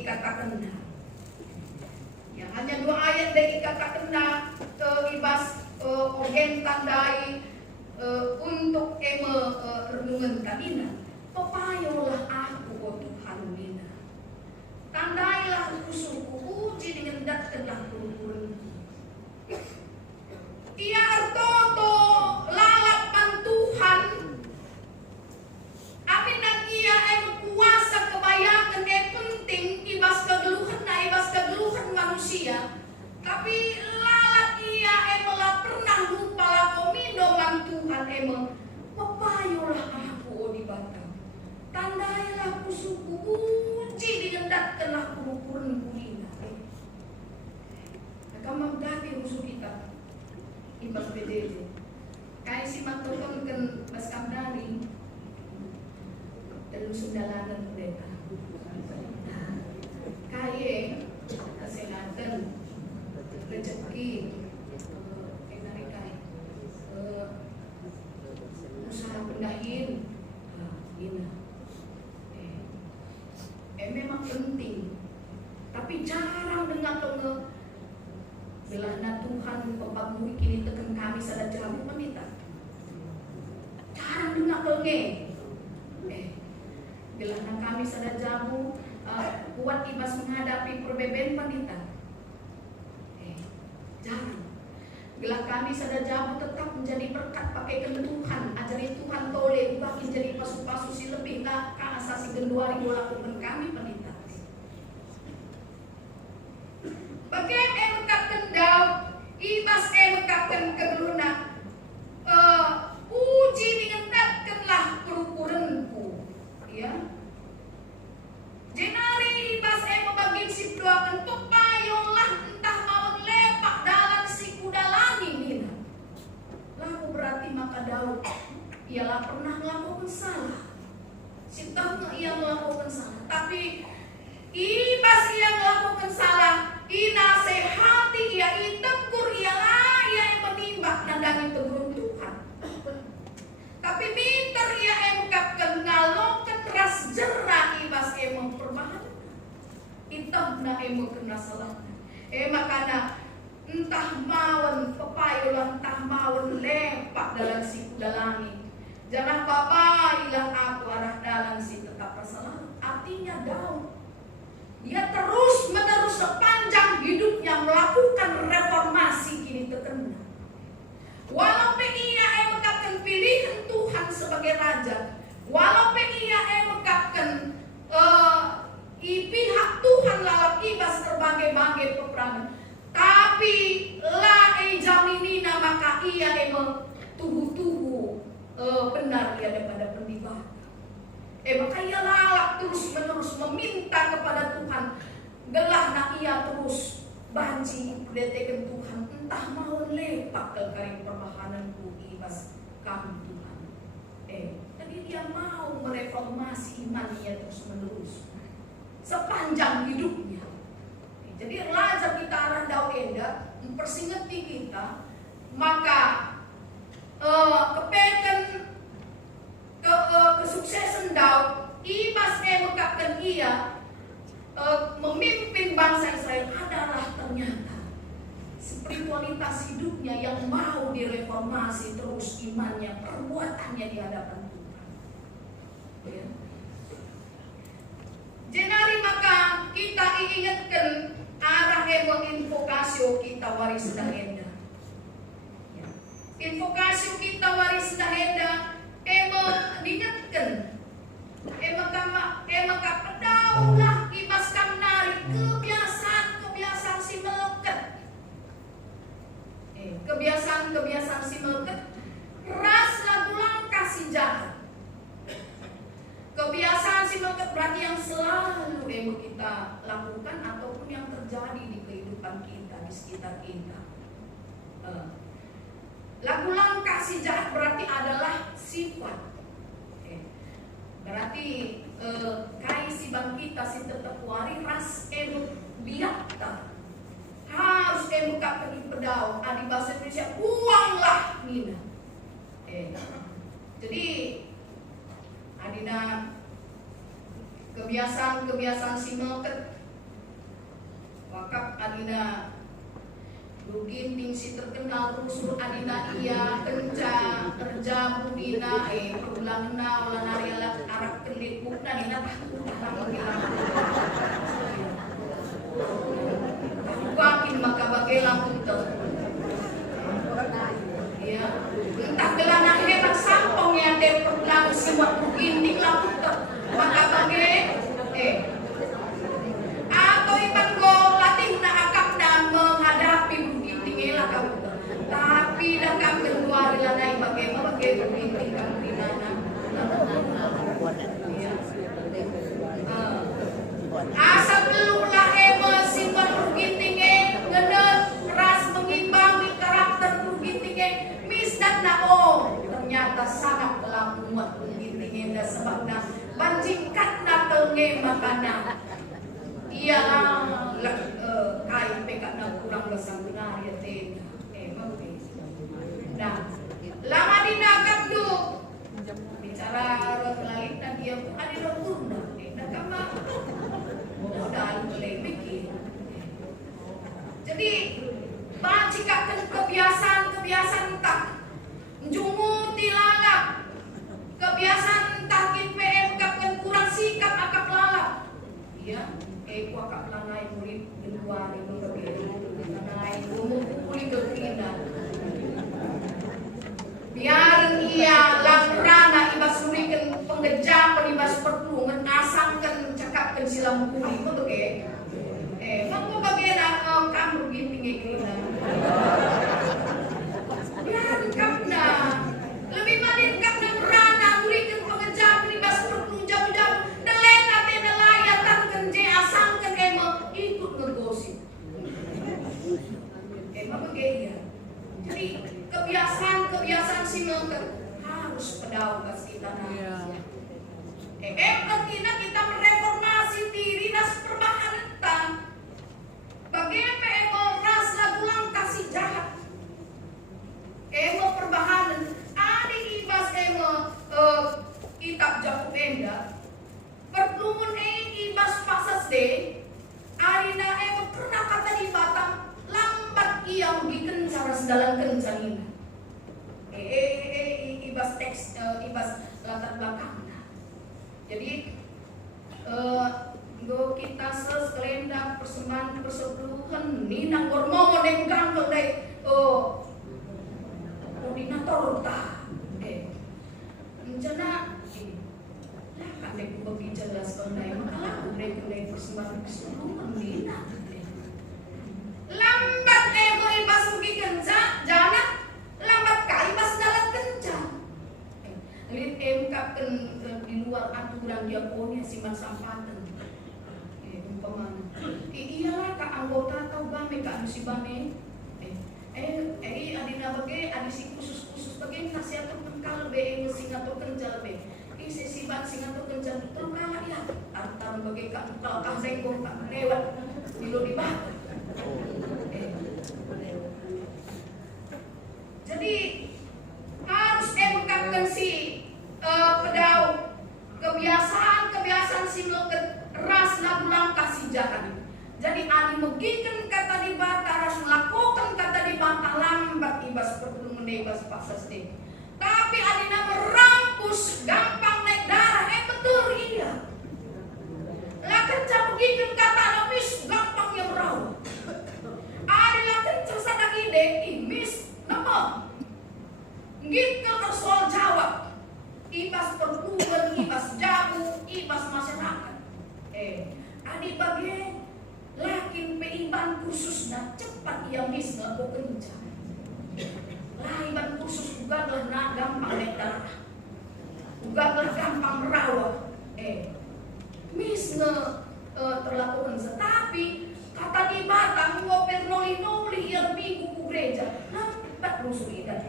katakan ya hanya 2 ayat dari katakan ibas ogen tandai untuk renungan kadina pepayolah aku Tuhan mina tandailah kusuku uji dengan datkanlah kurun ia artoto lalapan Tuhan amin dan ia kuasa kebayangan penting ibas kegeluhan manusia tapi lalat ia pernah lupa lakomindo mang Tuhan pepayolah aku di batang tandailah kusuku uji digendakkanlah kurukuran kulina akan menggati musuh kita Ibas PJJ. Kaya si matutun kan bas kamdari terus sundalanan mereka. Kaya kesehatan rezeki mereka usaha pendahin ini memang penting, tapi jarang dengar dong belahna Tuhan pembagui kini tekan kami sada jamu menita. Jarang dengar dong belahna kami sada jamu kuat ibas menghadapi perbedaan menita. Jarang. Bila kami sada jamu tetap menjadi berkat pakai Tuhan, ajari Tuhan tole makin jadi pasu-pasu si lebih nak asasi genduari lakukan kami penita. Bagaimana mengkapkan daun, ibas mengkapkan kegeluna, uji diingatkanlah kerukuranku, ya. Jenari ibas membagi si doakan pepayunglah entah mau lepak dalam si kuda lagi nina. Lalu berarti maka Daud ialah pernah melakukan salah. Si tahu ia melakukan salah, tapi ibas ia melakukan salah. Inasehati ia tegur ialah ia yang menimbak nandangi tegur Tuhan. Tapi pintar ia mengungkapkan ngalongkan ras jerah ibas memperbahan. Itah na kena salah. Makana entah mawon pepayulah entah mawon lepak dalam si kuda langit. Jangan bapak ilah aku arah dalam si tetap salah. Artinya Daud dia terus menerus sepanjang hidupnya melakukan reformasi kini terkena. Walaupun ia mengungkapkan pilihan Tuhan sebagai raja, walaupun ia mengungkapkan pihak Tuhan lalap ibas berbagai-bagai peperangan, tapi la jaminina maka ia tubuh-tubuh benar ia daripada pendibat. Maka ia lalap terus menerus meminta kepada Tuhan. Gelah nak ia terus banci detekan Tuhan. Entah mau lepak ke karing perbahananku ibas kami Tuhan. Tapi dia mau mereformasi imannya terus menerus sepanjang hidupnya. Jadi raja kita arah Dauda mempersingeti kita, maka kepekan kesuksesan Daud ibas mengungkapkan ia memimpin bangsa Israel adalah ternyata spiritualitas hidupnya yang mau direformasi terus imannya, perbuatannya di hadapan Tuhan. Ya. Jenari maka kita ingatkan arah invokasio kita waris dahenda. Ya. Invokasio kita waris dahenda diingatkan maka pedaulah ibas kamnari kebiasaan si melekat. Kebiasaan si melekat ras lagu langkah si jahat. Kebiasaan si melekat berarti yang selalu kita lakukan ataupun yang terjadi di kehidupan kita, di sekitar kita. Lagu langkah si jahat berarti adalah sifat. Berarti kai si bang kita si tetap wari ras biakta harus buka pergi pedau di bahasa Indonesia buanglah mina. Jadi adina kebiasaan si meket wakap adina Luginting si terkenal rusul adina ia kenca kerja budina perulangna wala narialat arak kelik bukna dina wakin maka bagai lampung ya entah gelana hebat sampong yang de perulang si waktu ginting lampung maka bagai atau iban go latih na akap dan menghadapi tapi dah kami keluar lanai bagaimana berginting kamu di mana asal keluarlah emosi berginting ngedet ras mengimbangi karakter berginting sebabna banjingkat na telnge makana iya kai peka na kurang lesang benar ya te nah lama dinagap do bicara lalit na dia pun ada urna nakama modal boleh mikir. Jadi bacikakan kebiasaan tak jungu tilalap kebiasaan tak PM kapkan kurang sikap akak lalap ya ku akak langai murid di luar ini langai mukuli kekina biar ia langrana ibas surikan pengejapan ibas pertulungan asangkan cakapkan silam mukuli betul mampu bagian kamu gini kina biar kapna lebih manin kapna merana murikan pengejapan ibas pertulungan jauh-jauh delena tena layar tangkan je asangkan ikut ngegosip begitu. Jadi kebiasaan simelkan harus pedaugas kita kita mereformasi diri nas perbahanan bagaimana ras lagulang kasih jahat perbahanan ada ibas kitab Jakub enda pertemuan ibas pasas de arina pernah kata di Batam lambat ia merugikan cara sedalam kencanina ibas teks ibas latar belakang. Jadi kita sekelenda persembahan persepuluhan ni nang gormo deng gangkel deh koordinator ta rencana lah kan dek bagi jelas kondai maka dek persembahan persepuluhan ni lambat ibas mugi kenca jana lambat kai ibas dalam kenca lit kapken di luar aturan diakonia siman sampatan umpamana iyalah ka anggota tau game ka anu si bane adina bage adi si khusus bage nasiatur pengkal be singatur kencal be sesi ban singatur kencal betul kala ya artam bage ka kal sengkong ka lewat dilo di bawah. Jadi harus mengungkapkan si pedau kebiasaan si melakukan ras lagulang kasih jahat. Jadi adi megikan kata di bata ras melakukan kata di bata lambat ibas perlu menebas pasas deh. Tapi adina merampus gampang naik darah betul iya. Lah kerja megikan kata habis gampang yang merawat. Adalah kerja sadak ide imis nama. Gitu soal jawab ibas perempuan, ibas jamu, ibas masyarakat adik bagian lakin peiban khusus dan cepat ia misna bekerja laiban khusus juga nak gampang netar juga gampang merawat misna terlakukan tetapi kata di Batam ngoper noli yang minggu ku gereja lambat rusuh idat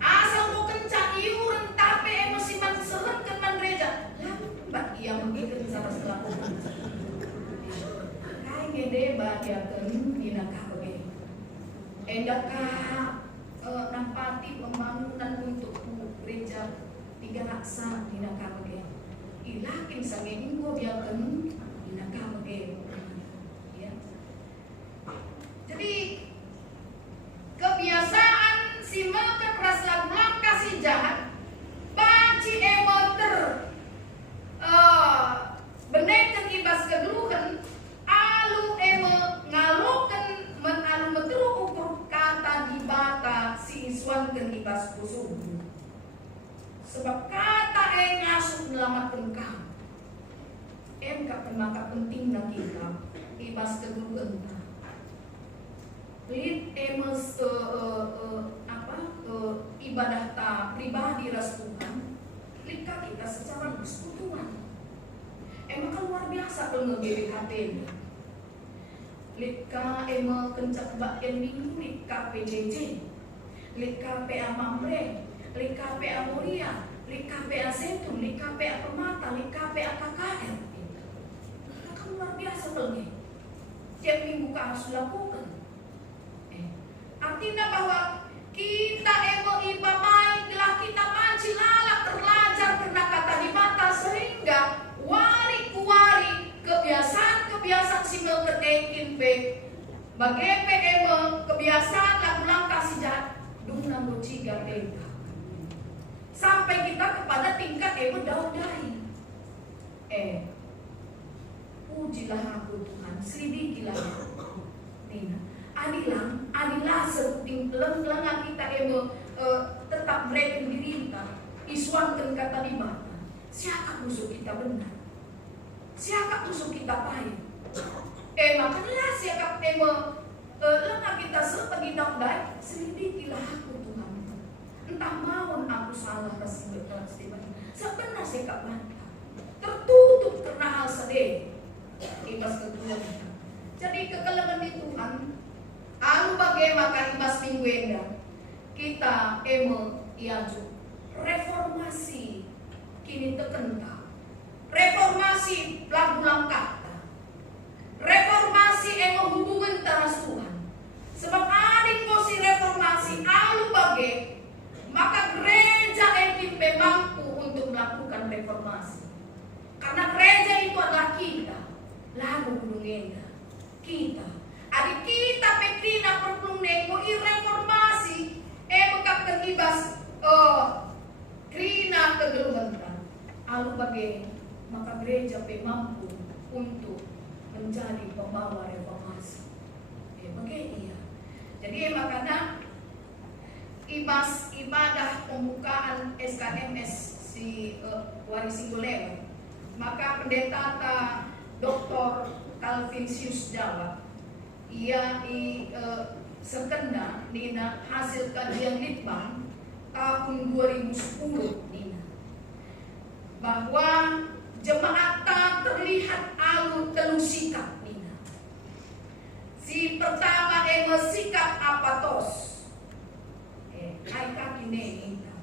asal mau kencang iuran tapi emosi man sehenkan man gereja lambat ia begitu sama selaku kai gede bagiakan dina kabeh endaka nampati pembangunan untuk gereja 3 raksa dina kabeh ilakin sange minggu biakan dina kabeh ya. Jadi kebiasaan si melket ras lagulang kasih jahat banci emoter benekan ibas kegeluhan alu ngalukan menalu metru ukur kata di bata si iswan ken ibas kusuk sebab kata ngasuh nyelamatkan kau kapan maka penting na kita ibas kegeluhan lid ibadah ta pribadi ras Tuhan lika kita secara persekutuan maka luar biasa kalau nge-GBHT ini lika kencak bagian minggu lika PJJ lika PA Mamre li KPA Mulia, li KPA Sentum, li KPA Permata, li KPA KKR. Itu kan luar biasa banget. Tiap minggu harus lakukan. Artinya bahwa kita ibamai telah kita panci lalak terlajar karena kata di mata sehingga wari-kuari kebiasaan simel ketekin be bagepe kebiasaan lagu langkah sejak dungna bociga beba sampai kita kepada tingkat daudai. Pujilah aku Tuhan, selidikilah Nina. Adilah sebuting lengan kita tetap mereka dirinta isuankan kata di mata. Siapa musuh kita benar? Siapa musuh kita pahit? Makanya siapa lengan kita sepagi daudai, selidikilah aku Tuhan. Entah maun aku salah sebenarnya sikap mata tertutup karena hal sedih. Ibas kedua. Jadi kekeleban di Tuhan. Alu bagaimana ibas minggu ini kita iaju reformasi kini terkenta. Reformasi lagu langkah. Reformasi hubungan teras Tuhan. Sebab adik kosi reformasi alu bagai maka gereja yang mampu untuk melakukan reformasi. Karena gereja itu adalah kita. Lagu gunung enda kita adik kita pekrina perplung neko reformasi bekap ibas krina kegelumentan alu bagai maka gereja mampu untuk menjadi pembawa reformasi bagai iya. Jadi makanya ibas ibadah pembukaan SKMS si Warisinggolewe maka pendeta Dr. Calvinsius Jawa ia sekenda Nina hasil kajian litbang tahun 2010 Nina bahwa jemaat terlihat alur telu sikap Nina. Si pertama sikap apatos hai kaki Nina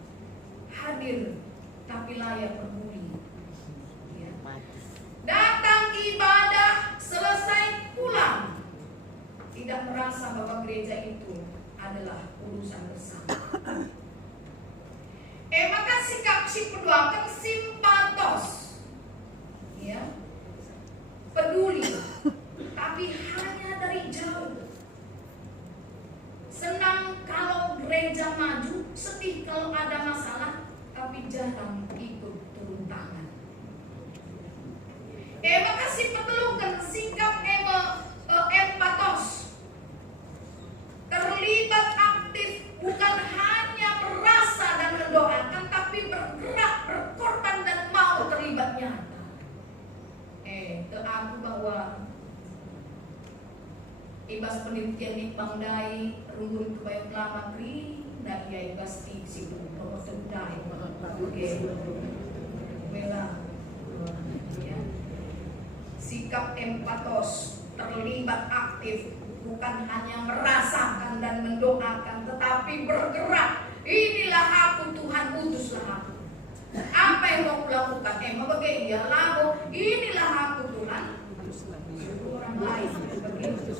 hadir tapi layak peduli. Datang ibadah, selesai pulang. Tidak merasa bahwa gereja itu adalah urusan bersama. Maka sikap si kedua kan simpatos. Ya. Peduli. Tapi hanya dari jauh. Senang kalau gereja maju, sedih kalau ada masalah, tapi jarang ikut turun tangan. Maka si petelukan sikap empatos terlibat aktif bukan hanya merasa dan mendoakan tapi bergerak, berkorban dan mau terlibat nyata. Aku bahwa ibas penelitian di Bangdai rungun kebayang lama kri dan ia ibas di situ profesor dai bela ya. Sikap empatos terlibat aktif bukan hanya merasakan dan mendoakan tetapi bergerak. Inilah aku Tuhan, utuslah aku. Apa yang mau kulakukan? Bagai ia lagu. Inilah aku Tuhan, orang lain begitu.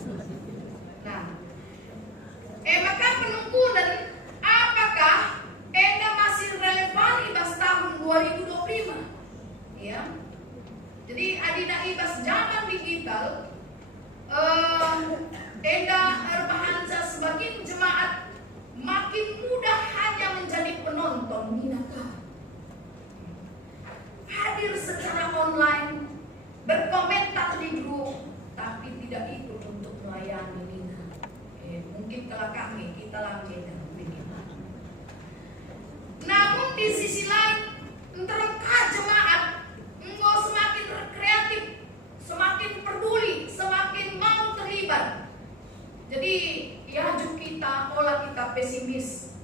Nah, maka penunggulan apakah Anda masih relevan ibas tahun 2025? Ya. Jadi adina ibas zaman digital Enda Erbahansa sebagai jemaat makin mudah hanya menjadi penonton minaka. Hadir secara online, berkomentar di grup, tapi tidak ikut untuk melayani Nina. Mungkin kalau kami kita lanjut begini. Namun di sisi lain, terkah jemaat mau semakin kreatif, semakin peduli, semakin mau terlibat. Jadi ya kita olah kita pesimis,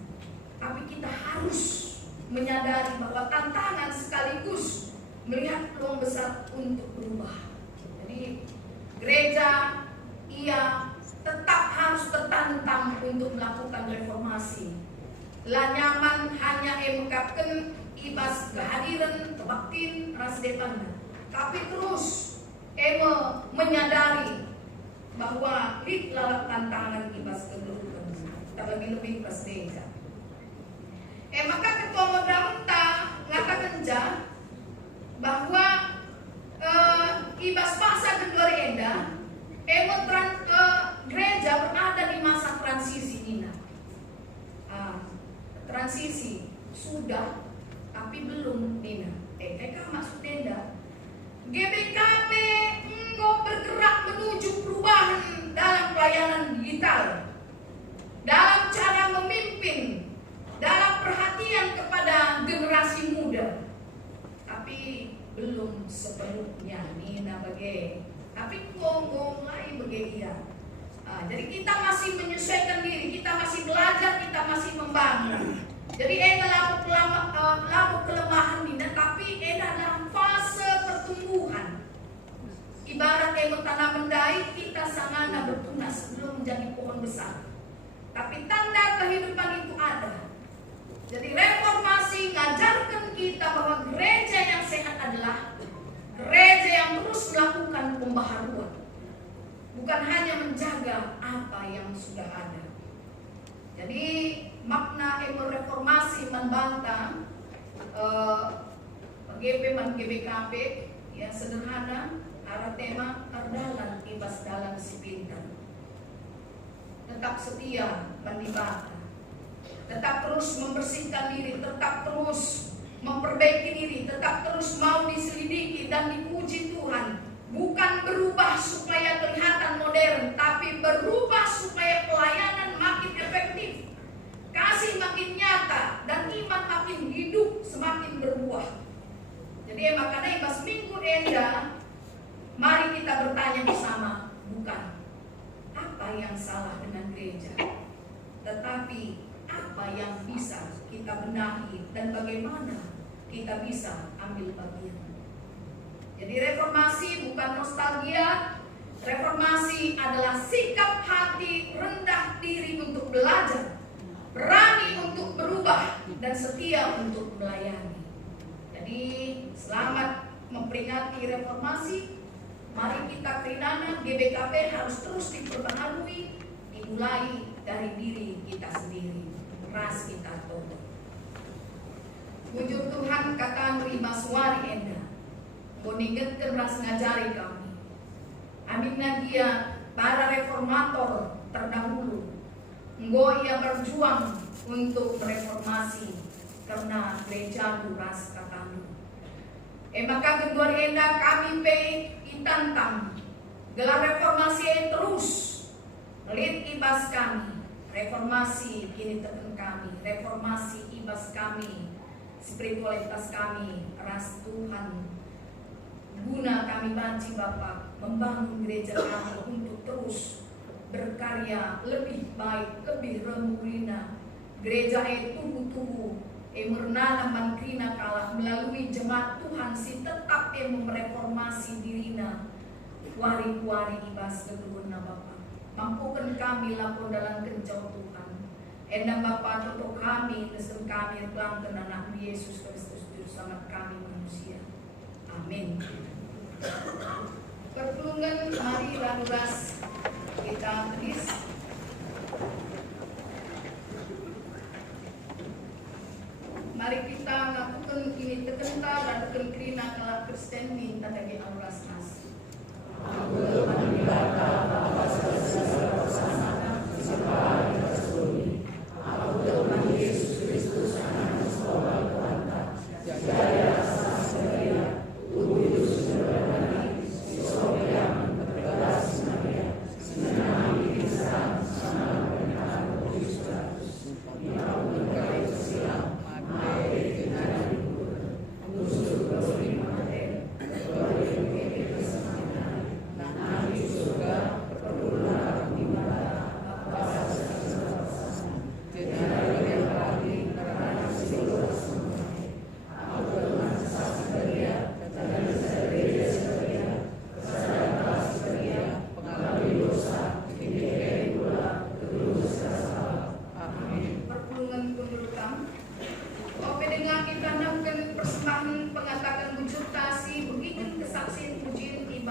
tapi kita harus menyadari bahwa tantangan sekaligus melihat peluang besar untuk berubah. Jadi gereja ia tetap harus tertantang untuk melakukan reformasi. lah nyaman hanya mengungkapkan ibas kehadiran tebaktin ras depan, tapi terus menyadari bahwa rit lalap tantangan ibas kegeluhan terlebih-lebih pas desa. Maka ketua modalta ngatakan bahwa ibas paksa kedua enda gereja berada di masa transisi ini. Transisi sudah tapi belum Nina. Maksudnya GBKP bergerak menuju perubahan dalam pelayanan digital, dalam cara memimpin, dalam perhatian kepada generasi muda, tapi belum sepenuhnya Nina bagai, tapi ngomong lain bagai dia. Jadi kita masih menyesuaikan diri, kita masih belajar, kita masih membangun. Jadi laku kelemahan Nina, tapi dalam fase pertumbuhan. Ibarat tanam mendai, kita sangana bertunas sebelum menjadi pohon besar. Tapi tanda kehidupan itu ada. Jadi reformasi mengajarkan kita bahwa gereja yang sehat adalah gereja yang terus melakukan pembaharuan, bukan hanya menjaga apa yang sudah ada. Jadi makna reformasi membantah GBKP yang sederhana, arah tema terdalam ibas dalam si pintar, tetap setia menibata, tetap terus membersihkan diri, tetap terus memperbaiki diri, tetap terus mau diselidiki dan dipuji Tuhan. Bukan berubah supaya kelihatan modern, tapi berubah supaya pelayanan makin efektif, kasih makin nyata, dan iman makin hidup, semakin berbuah. Jadi makanya pas minggu enda, mari kita bertanya bersama, bukan apa yang salah dengan gereja, tetapi apa yang bisa kita benahi dan bagaimana kita bisa ambil bagian. Jadi reformasi bukan nostalgia. Reformasi adalah sikap hati rendah diri untuk belajar, berani untuk berubah, dan setia untuk melayani. Jadi selamat memperingati reformasi. Mari kita kerinana GBKP harus terus diperbaharui, dimulai dari diri kita sendiri, ras kita toto. Bujur Tuhan kata Rima Suari enda, mengingatkan ras ngajari kami. Amin nagia para reformator terdahulu, ia berjuang untuk reformasi karena gereja ras katamu. Maka kedua enda kami itantang gelar reformasi terus melit ibas kami. Reformasi kini teken kami, reformasi ibas kami, spiritualitas kami, ras Tuhan. Guna kami banci Bapak membangun gereja kami untuk terus berkarya lebih baik, lebih remurina. Gereja tubuh-tubuh mernana mankrina kalah melalui jemaat Tuhan si tetap mereformasi dirina. Wari-wari ibas kedua Bapak. Mampukan kami lapor dalam kencau Tuhan. Endang Bapak tutup kami, nesem kami pelanggan anak Yesus Kristus Juru Selamat kami manusia. Amin. Pertulungan mari laluras kita tulis. Mari kita lakukan ini terkenal dan kerina kalau Kristen minta dari aluras nas.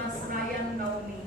Mas Ryan Naomi.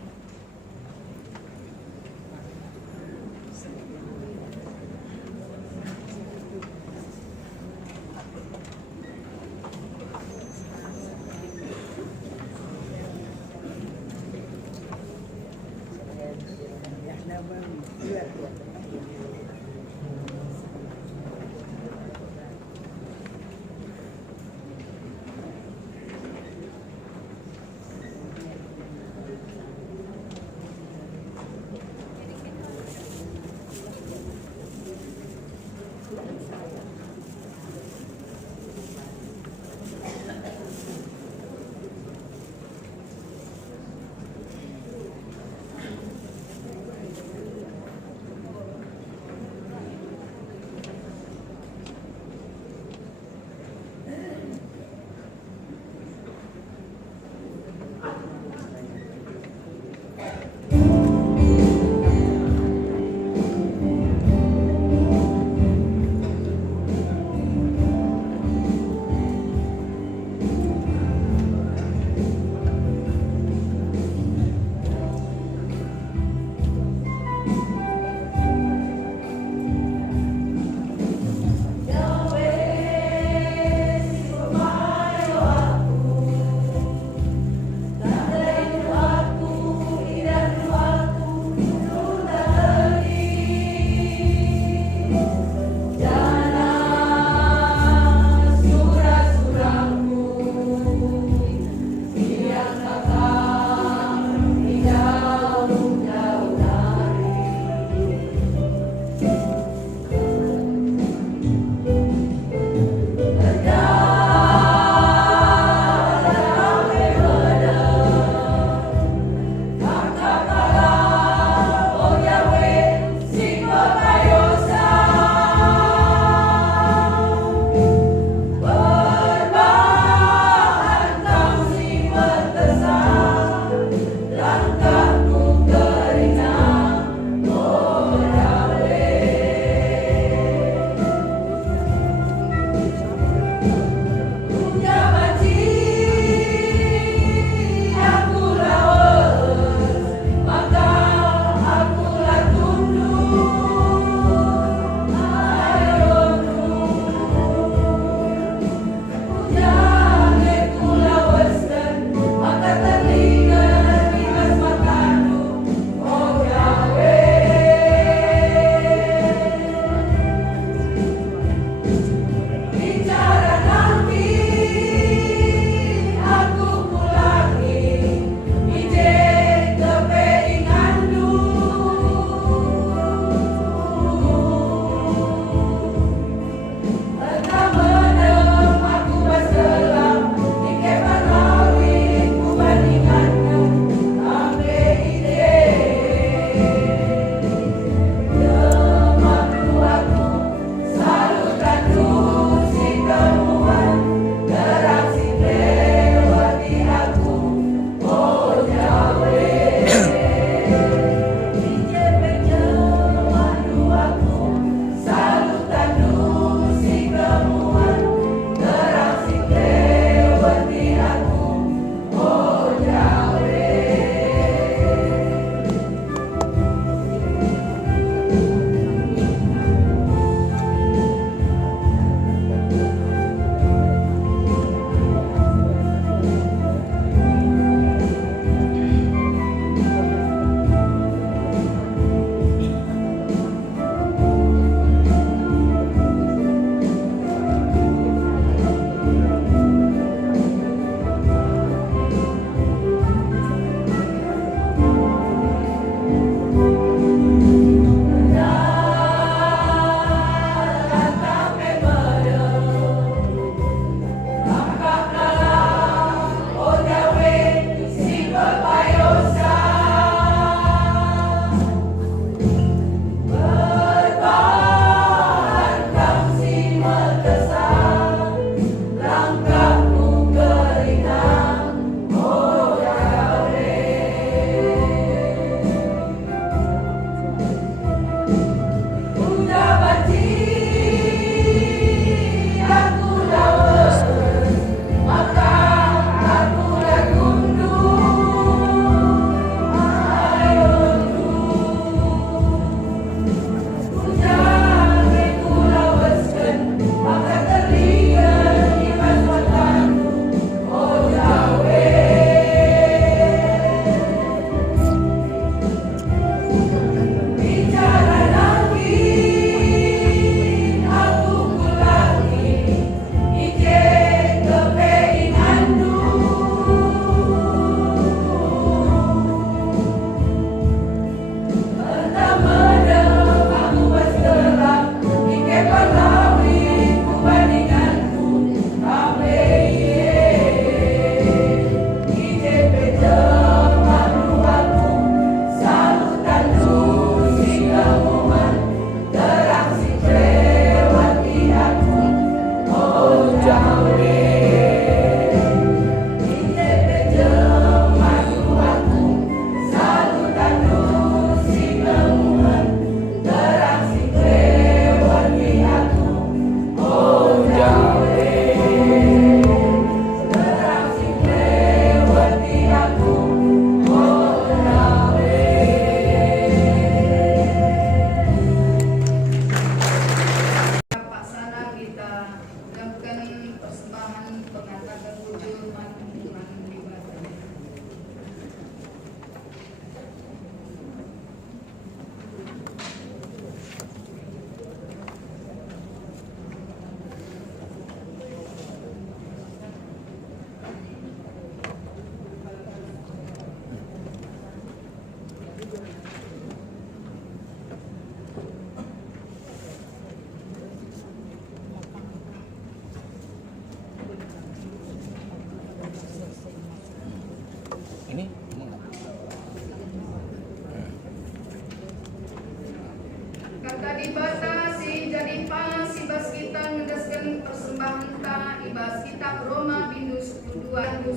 Kata dibatasi jadi pas ibas kita ngedaskan persembahan ta ibas kita Roma bindu 12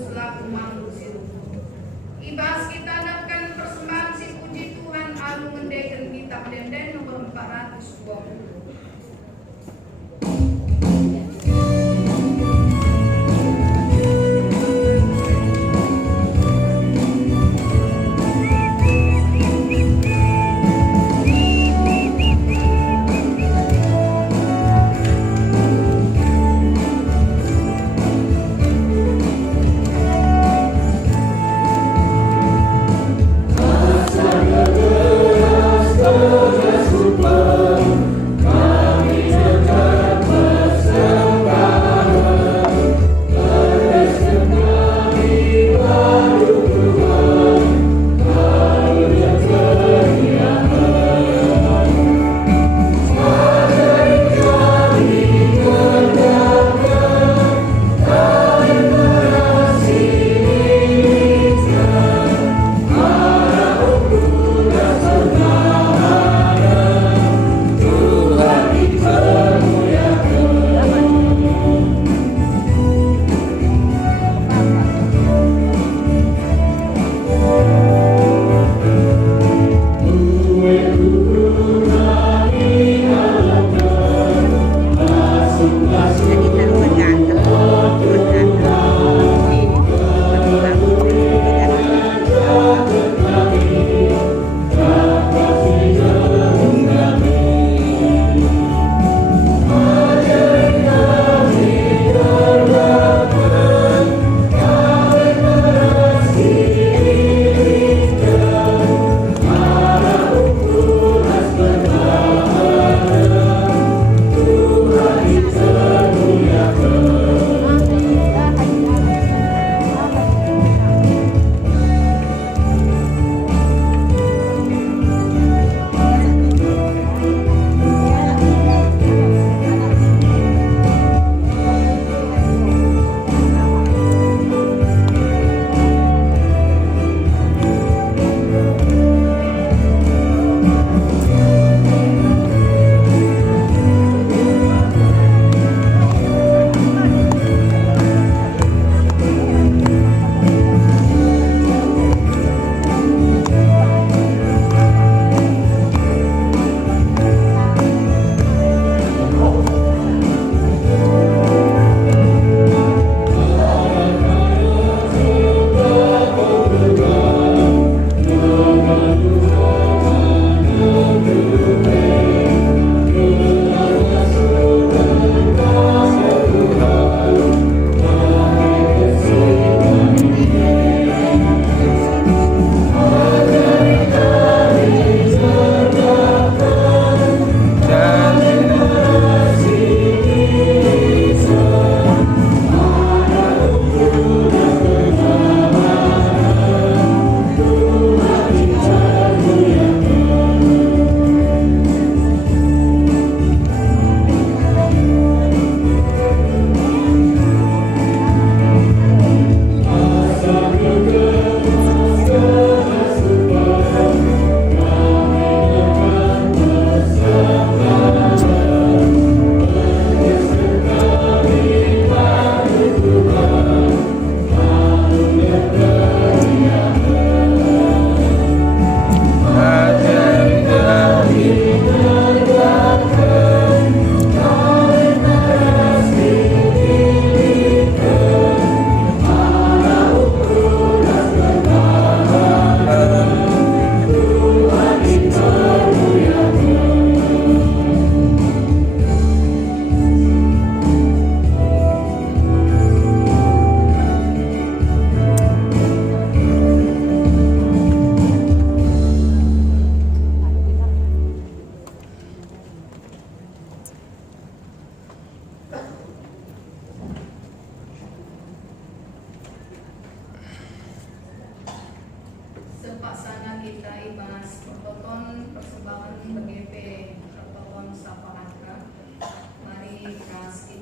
selaku makhluk siru. Ibas kita nakkan persembahan si puji Tuhan alu ngendeken kitab denden nomor 420. Kau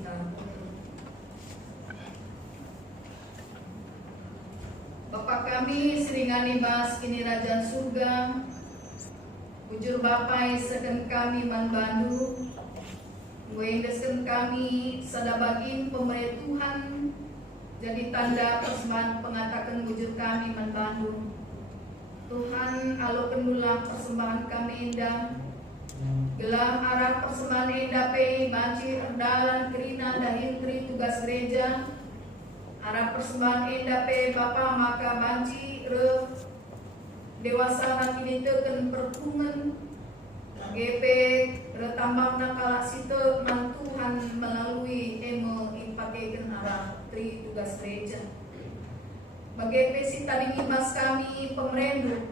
kita. Bapa kami seringani bas kini Rajan Surga, bujur Bapai seken kami man Bandu, Wendesken kami sadabagin pemerintah Tuhan, jadi tanda persembahan pengatakan bujur kami man Bandu. Tuhan alokan dulah persembahan kami indah, gelam arah persembahan indah pe banci erdalan kerina dahin tri tugas gereja, arah persembahan indah pe Bapa maka banci re dewasa nakini teken perpungan GP retambang nakala site man Tuhan melalui emo ipakekan arah tri tugas gereja. Bagi si tadi mas kami pemerendu,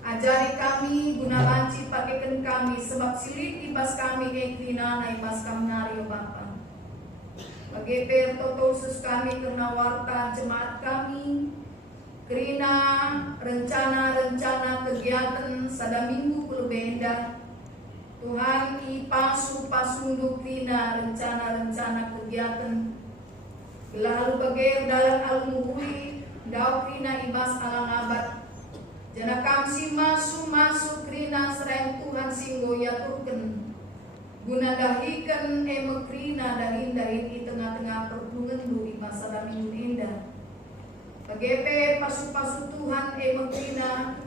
ajari kami guna banci pakekan kami sebab silit ibas kami kekrina na ibas kami nario Bapa. Bagi toto sus kami kena warta jemaat kami, kerina rencana-rencana kegiatan sada minggu kulubenda. Tuhan pasundu krina rencana-rencana kegiatan. Lalu bagi dalam al-muhuri daw krina ibas alang abad. Jana kamsi masuk krina sereng Tuhan singgo yaturken. Guna dahikan krina dahin di tengah-tengah perhubungan du ibas sada minggu indah. Bagepe pasu Tuhan krina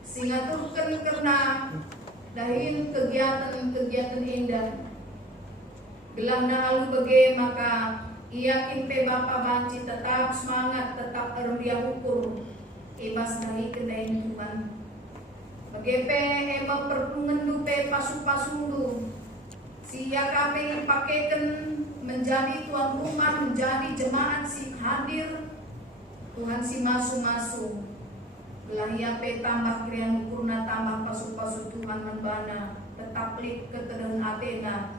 singa turken kerna dahin kegiatan indah. Gelahna alu bage maka iakin pe Bapa banci tetap semangat, tetap erdia ukur ibas dahi kedain Tuhan. Bagepe perpungan dupe pasu-pasundu siya kami pakaikan menjadi tuan rumah, menjadi jemaat si hadir Tuhan si masu Gelahia pe tambah krian ukurna tambah pasu Tuhan membana tetap lik keterengan atena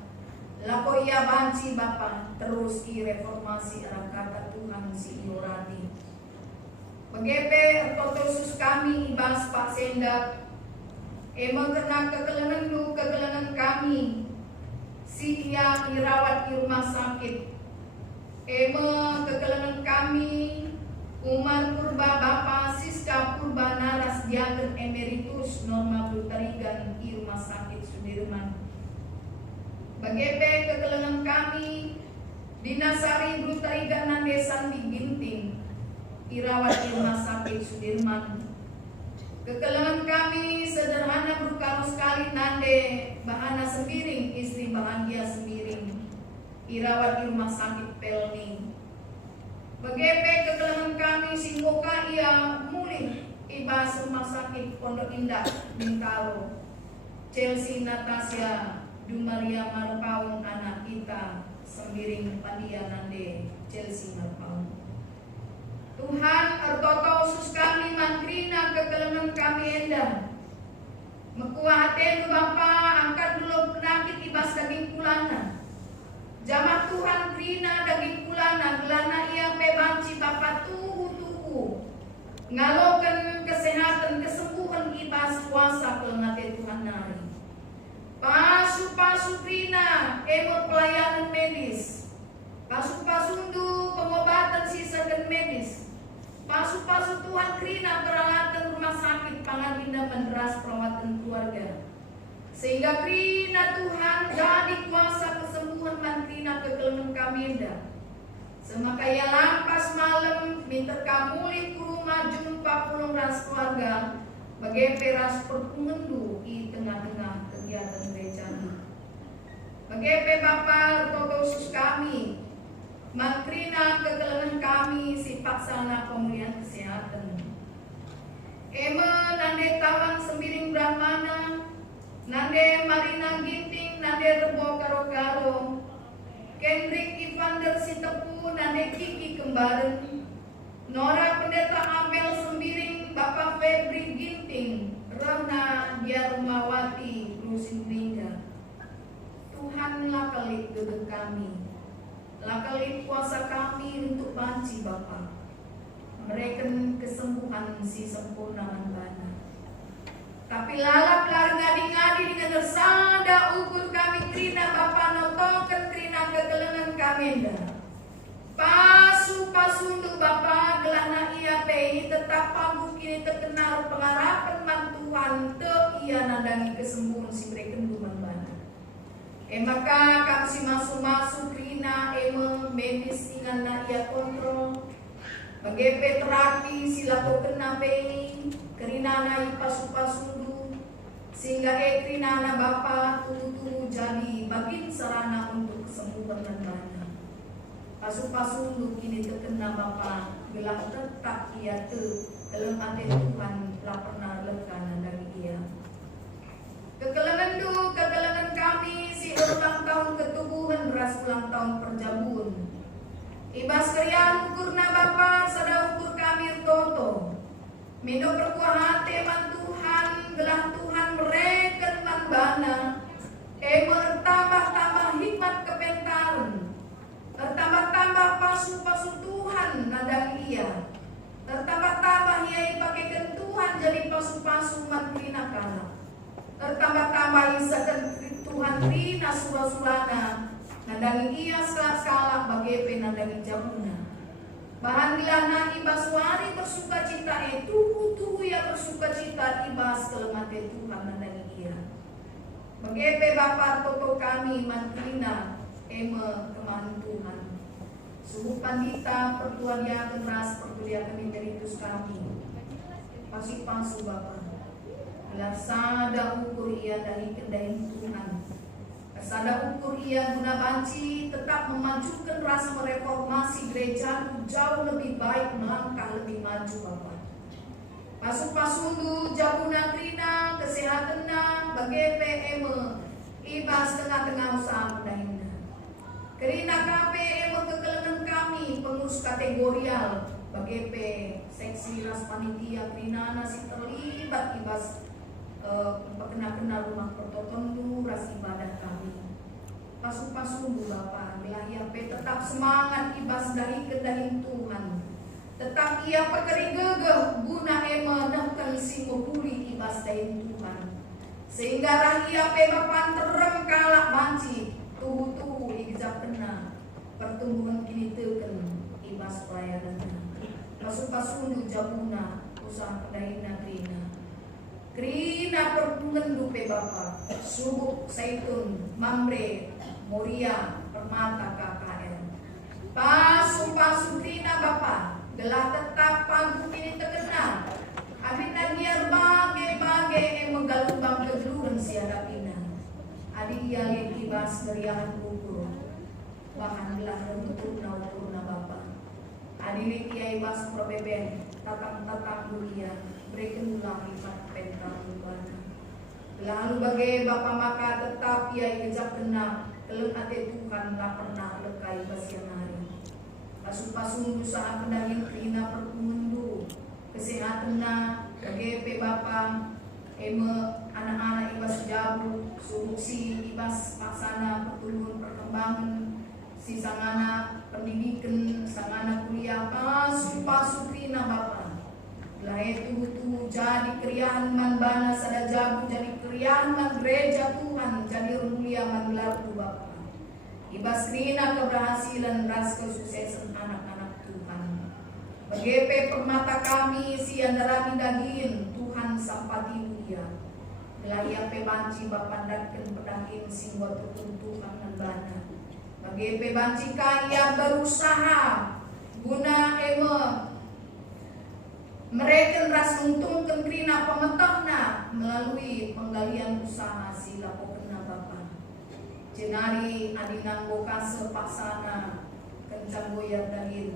lako ia banci Bapa terus i reformasi arah kata Tuhan si iorati. Begepe totosus kami ibas Pak Sendak kena kegelengan kami si ia irawat di rumah sakit kegelengan kami Umar Purba Bapa Siska Purba Naras Diaken Emeritus Norma Blutarigan di Rumah Sakit Sudirman. Bagepe kegelengan kami Dinasari Blutarigan Nandesan di Ginting Irawat di Rumah Sakit Sudirman. Kegelengan kami sederhana berkaru sekali Nande Bahana Sembiring istri Bahagia Sembiring Irawat di Rumah Sakit Pelni. Bagepe kegelengan kami singgoka ia mulih ibas rumah sakit Pondok Indah Bintaro. Chelsea Natasha Dumaria Marpaun anak kita Sembiring Pandia Nande Chelsea Marpaun. Tuhan ertoto sus kami mankrina kegelengan kami endah. Mekuah hati Bapa angkat dulu penyakit ibas daging kulana. Jamah Tuhan krina daging kulana gelana ia pebanci Bapa tuhu ngalokan kesehatan kesembuhan ibas kuasa kelengate Tuhan nari. Pasu krina pelayanan medis. Pasundu pengobatan sisa dan medis. Pasu Tuhan krina peralatan rumah sakit pangalinda menderas perawatan keluarga. Sehingga krina Tuhan jadi kuasa kesembuhan mantrina kegelengan kami indah. Semakaya lampas malam minta kamuli ke rumah jumpa pulung ras keluarga bagi peras perpungendu di tengah-tengah kegiatan gereja. Bagi Bapa totosus kami mantrina kegelengan kami si paksana pemulihan kesehatan. Nande Tawang Sembiring Brahmana Nande Marina Ginting, Nande Rebo Karo-Karo, Kendrick Ivander Sitepu, Nande Kiki Kembaren, Nora Pendeta Abel Sembiring, Bapak Febri Ginting, Rahna Diarumawati, Lusin Ringa. Tuhan lakalit gedeg kami, lakalit kuasa kami untuk banci Bapak. Mereka kesembuhan si sempurna manbana. Tapi lalap lari ngadi-ngadi dengan tersada ukur kami krina Bapa notokan krina kegelengan kami kamenda. Pasu-pasundu Bapa gelana ia pei tetap panggu kini terkenal pengarapan mantuan te ia nandangi kesembuhan si mereka kenduman bana. Maka kang si masuk rina medis ingan na ia kontrol. Bagepe terapi sila ko kena pei kerina na pasu-pasundu sehingga krina na Bapa tutu jadi bagin sarana untuk kesembuhan dan bana. Pasu-pasundu kini terkena Bapa gelah tetap ia te dalam hati Tuhan telah pernah lekana dari ia. Kekelangan kami si ulang tahun ketubuhan beras ulang tahun perjabun. Ibas krian ukurna Bapa sada ukur kami toto. Mendo perkuah hati man Tuhan gelah Tuhan mereka man bana. Bertambah-tambah hikmat kepentaran. Bertambah-tambah pasu-pasu Tuhan nadang ia. Bertambah-tambah ia pakaikan Tuhan jadi pasu-pasu mantrina kala. Bertambah-tambah isakan Tuhan rina surah-surana nadang ia skala bagepe nadang jamuna. Bahan bilana ibas wari bersuka cita tuhu ya bersuka cita ibas kelemate Tuhan nadang ia. Bagepe Bapa toto kami mantrina kemahan Tuhan. Suhu pandita pertuan dia keras perkuliah kami teritus kami. Pasu-pasu Bapa. Alah sada ukur ia dari kendai Tuhan. Sada ukur ia guna banci tetap memajukan rasa mereformasi gereja jauh lebih baik melangkah lebih maju Bapa. Pasu-pasundu jabuna krina kesehatanna bagepe ibas tengah-tengah usaha pendahina. Kerina KP kekelengan kami pengurus kategorial bagepe seksi ras panitia kerina nasi terlibat ibas kena rumah pertotondu ras ibadah kami. Pasu-pasundu Bapa belah ia tetap semangat ibas dari kedahin Tuhan. Tetap ia pekeri gegeh guna nahkan singo puli ibas dahin Tuhan. Sehingga rakyat Bapak terem kalak banci tuhu igzap kena pertumbuhan kini teken ibas pelayanan. Pasu-pasundu jabuna usaha kedahina krina perpungan dupe Bapa subuk saitun mamre moria permata KKN. Pasu-pasu krina Bapa gelah tetap panggung kini terkenal. Amin nagiar bage menggalumbang kegeluhan siadapina. Adi ia ibas meriahan ukur. Bahan gelah rempurna Bapa. Adi ia ibas probeben tatang dulia. Berikan ulang ibat pentang lubana. Lalu bagai Bapa maka tetap ia kejap kena. Keleng hati Tuhan tak pernah lekai basian hari. Pasu-pasu usaha pendahin krina perpungundu. Kesehatanna bagepe Bapa anak-anak ibas jabu solusi ibas paksana pertumbuhan perkembangan si sangana pendidikan sangana kuliah pasu krina Bapa lah itu jadi kriahan man bana sada jabu jadi kriahan man gereja Tuhan jadi mulia man gelar tu Bapa ibas krina keberhasilan ras kesuksesan anak-anak Tuhan. Bagepe permata kami si andarami daging Tuhan sampati mulia. Gelaya pe banci bapandatkan pedahin singwa tutuntukan dan bana. Bagepe banci kaya berusaha guna mereka ras menguntungkan krina pemetahna melalui penggalian usaha sila pokena Bapa. Jenari adinang bokase paksana kencang goyar daging.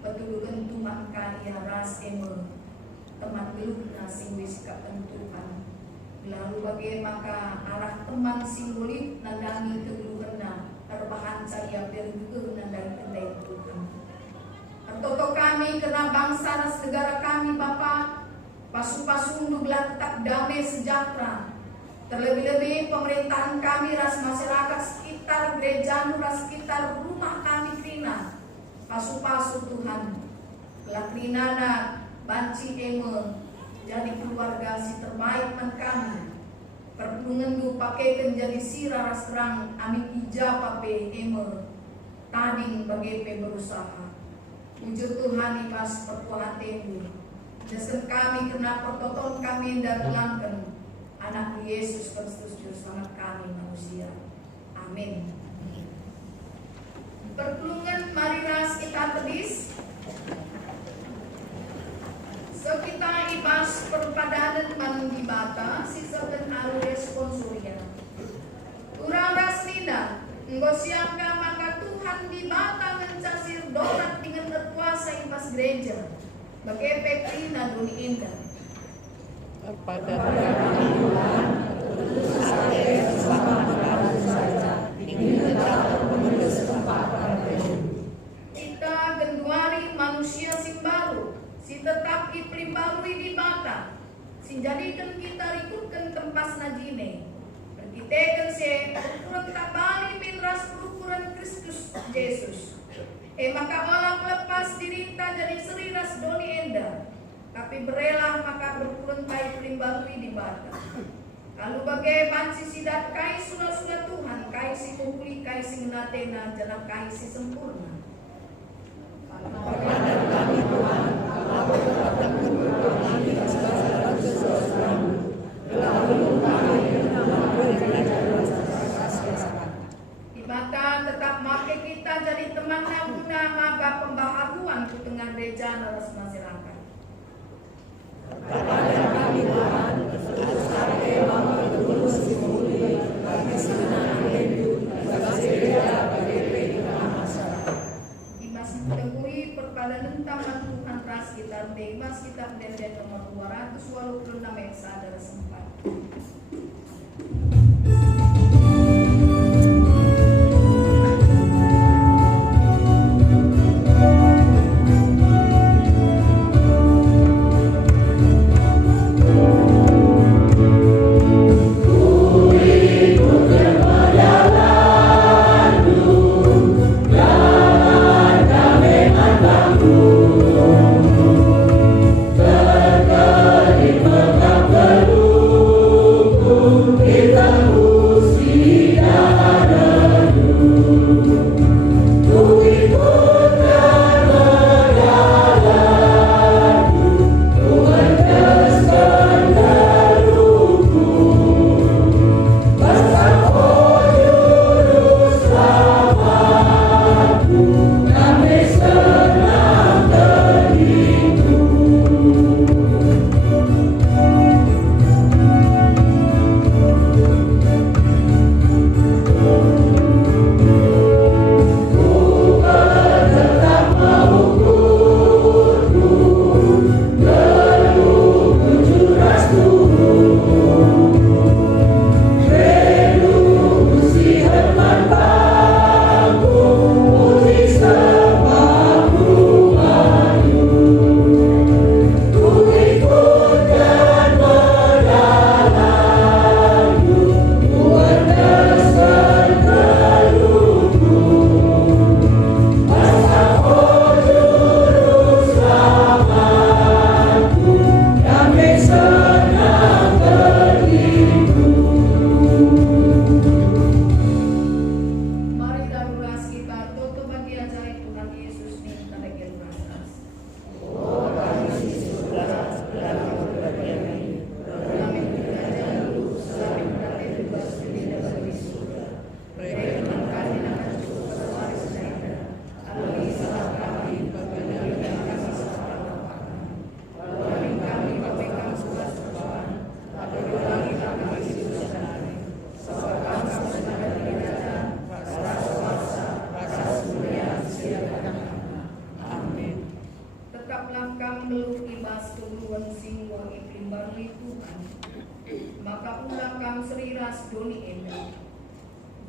Petulukan Tuhan kaya ras teman gelupna sing wis katentukan. Lalu bagai maka arah teman simbolik nandangi kegeluhana terbahan saya bergeuna dari kendai Tuhan. Toto kami kena bangsa dan negara kami Bapa pasu-pasundu belah tetap damai sejahtera. Terlebih-lebih pemerintahan kami ras masyarakat sekitar gereja ras sekitar rumah kami krina. Pasu-pasu Tuhan gelah krinana banci jadi keluarga si terbaik man kami perpungan du pakaikan jadi siraras terang amin ijab pape tadi ading bagi berusaha. Wujud Tuhan ibas perkuatemu. Dasar kami kena pertoton kami dan langken anak Yesus Kristus Juru Selamat kami manusia. Amin. Perpulungan mariras kita tedis. So kita ibas perpadanan manungibata sisa dan alu responsoria. Urang rasnina Nggosiaka maka Tuhan di mata mencasir donat dengan berkuasa ibas gereja. Bagai pekrina duni indah. Pada Tuhan, saya selamat saja ingin tetap menulis kesempatan. Kita genduari manusia sing baru, si tetap iklim baru di mata. Si jadikan kita rikutkan tempas najine. Berkitekan se ukuran tabali minras berukuran Kristus Yesus. Maka olah lepas dirita jadi seriras doni enda. Tapi berelah maka berkurun baik limbalui di bata. Lalu bagai banci sidat kai sula-sula Tuhan, kai si kumpuli, kai si ngenatena, jalan kai si sempurna. Di mata tetap make kita jadi teman guna maka pembaharuan ke tengah gereja naras masyarakat. Imas tengui perpadanan taman Tuhan ras kita imas kita mendendet nomor 286 sadar sempat.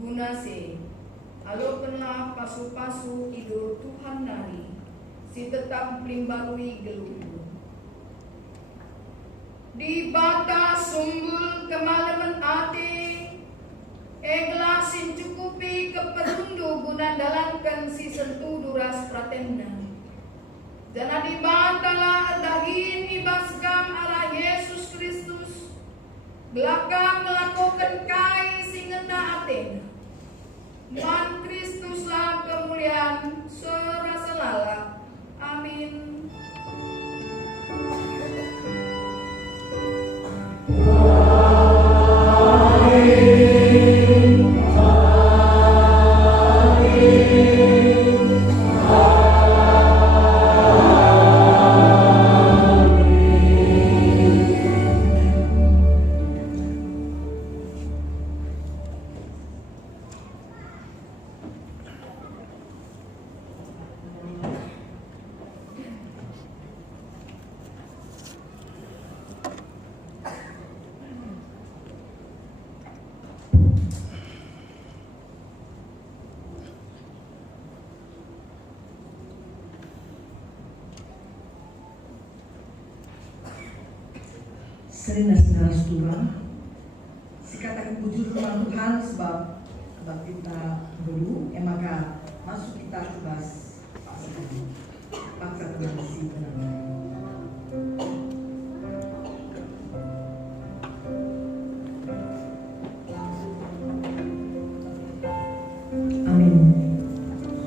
Gunase, alo kena pasu-pasu idur Tuhan nari, si tetap limbarui gelugu. Di bata sumbul kemalaman ate, eglasin cukupi keperundu guna dalankan si sentuh duras pratenda. Jana di bata lah dahin ibasgam ala Yesus Kristus, belakang melakukan kai singena atena. Man Kristuslah kemuliaan serasa lalap. Amin. Sering saudara setura, sikatakan bujur rumah Tuhan sebab kita dulu, maka masuk kita ke bas paksa Tuhan si benar.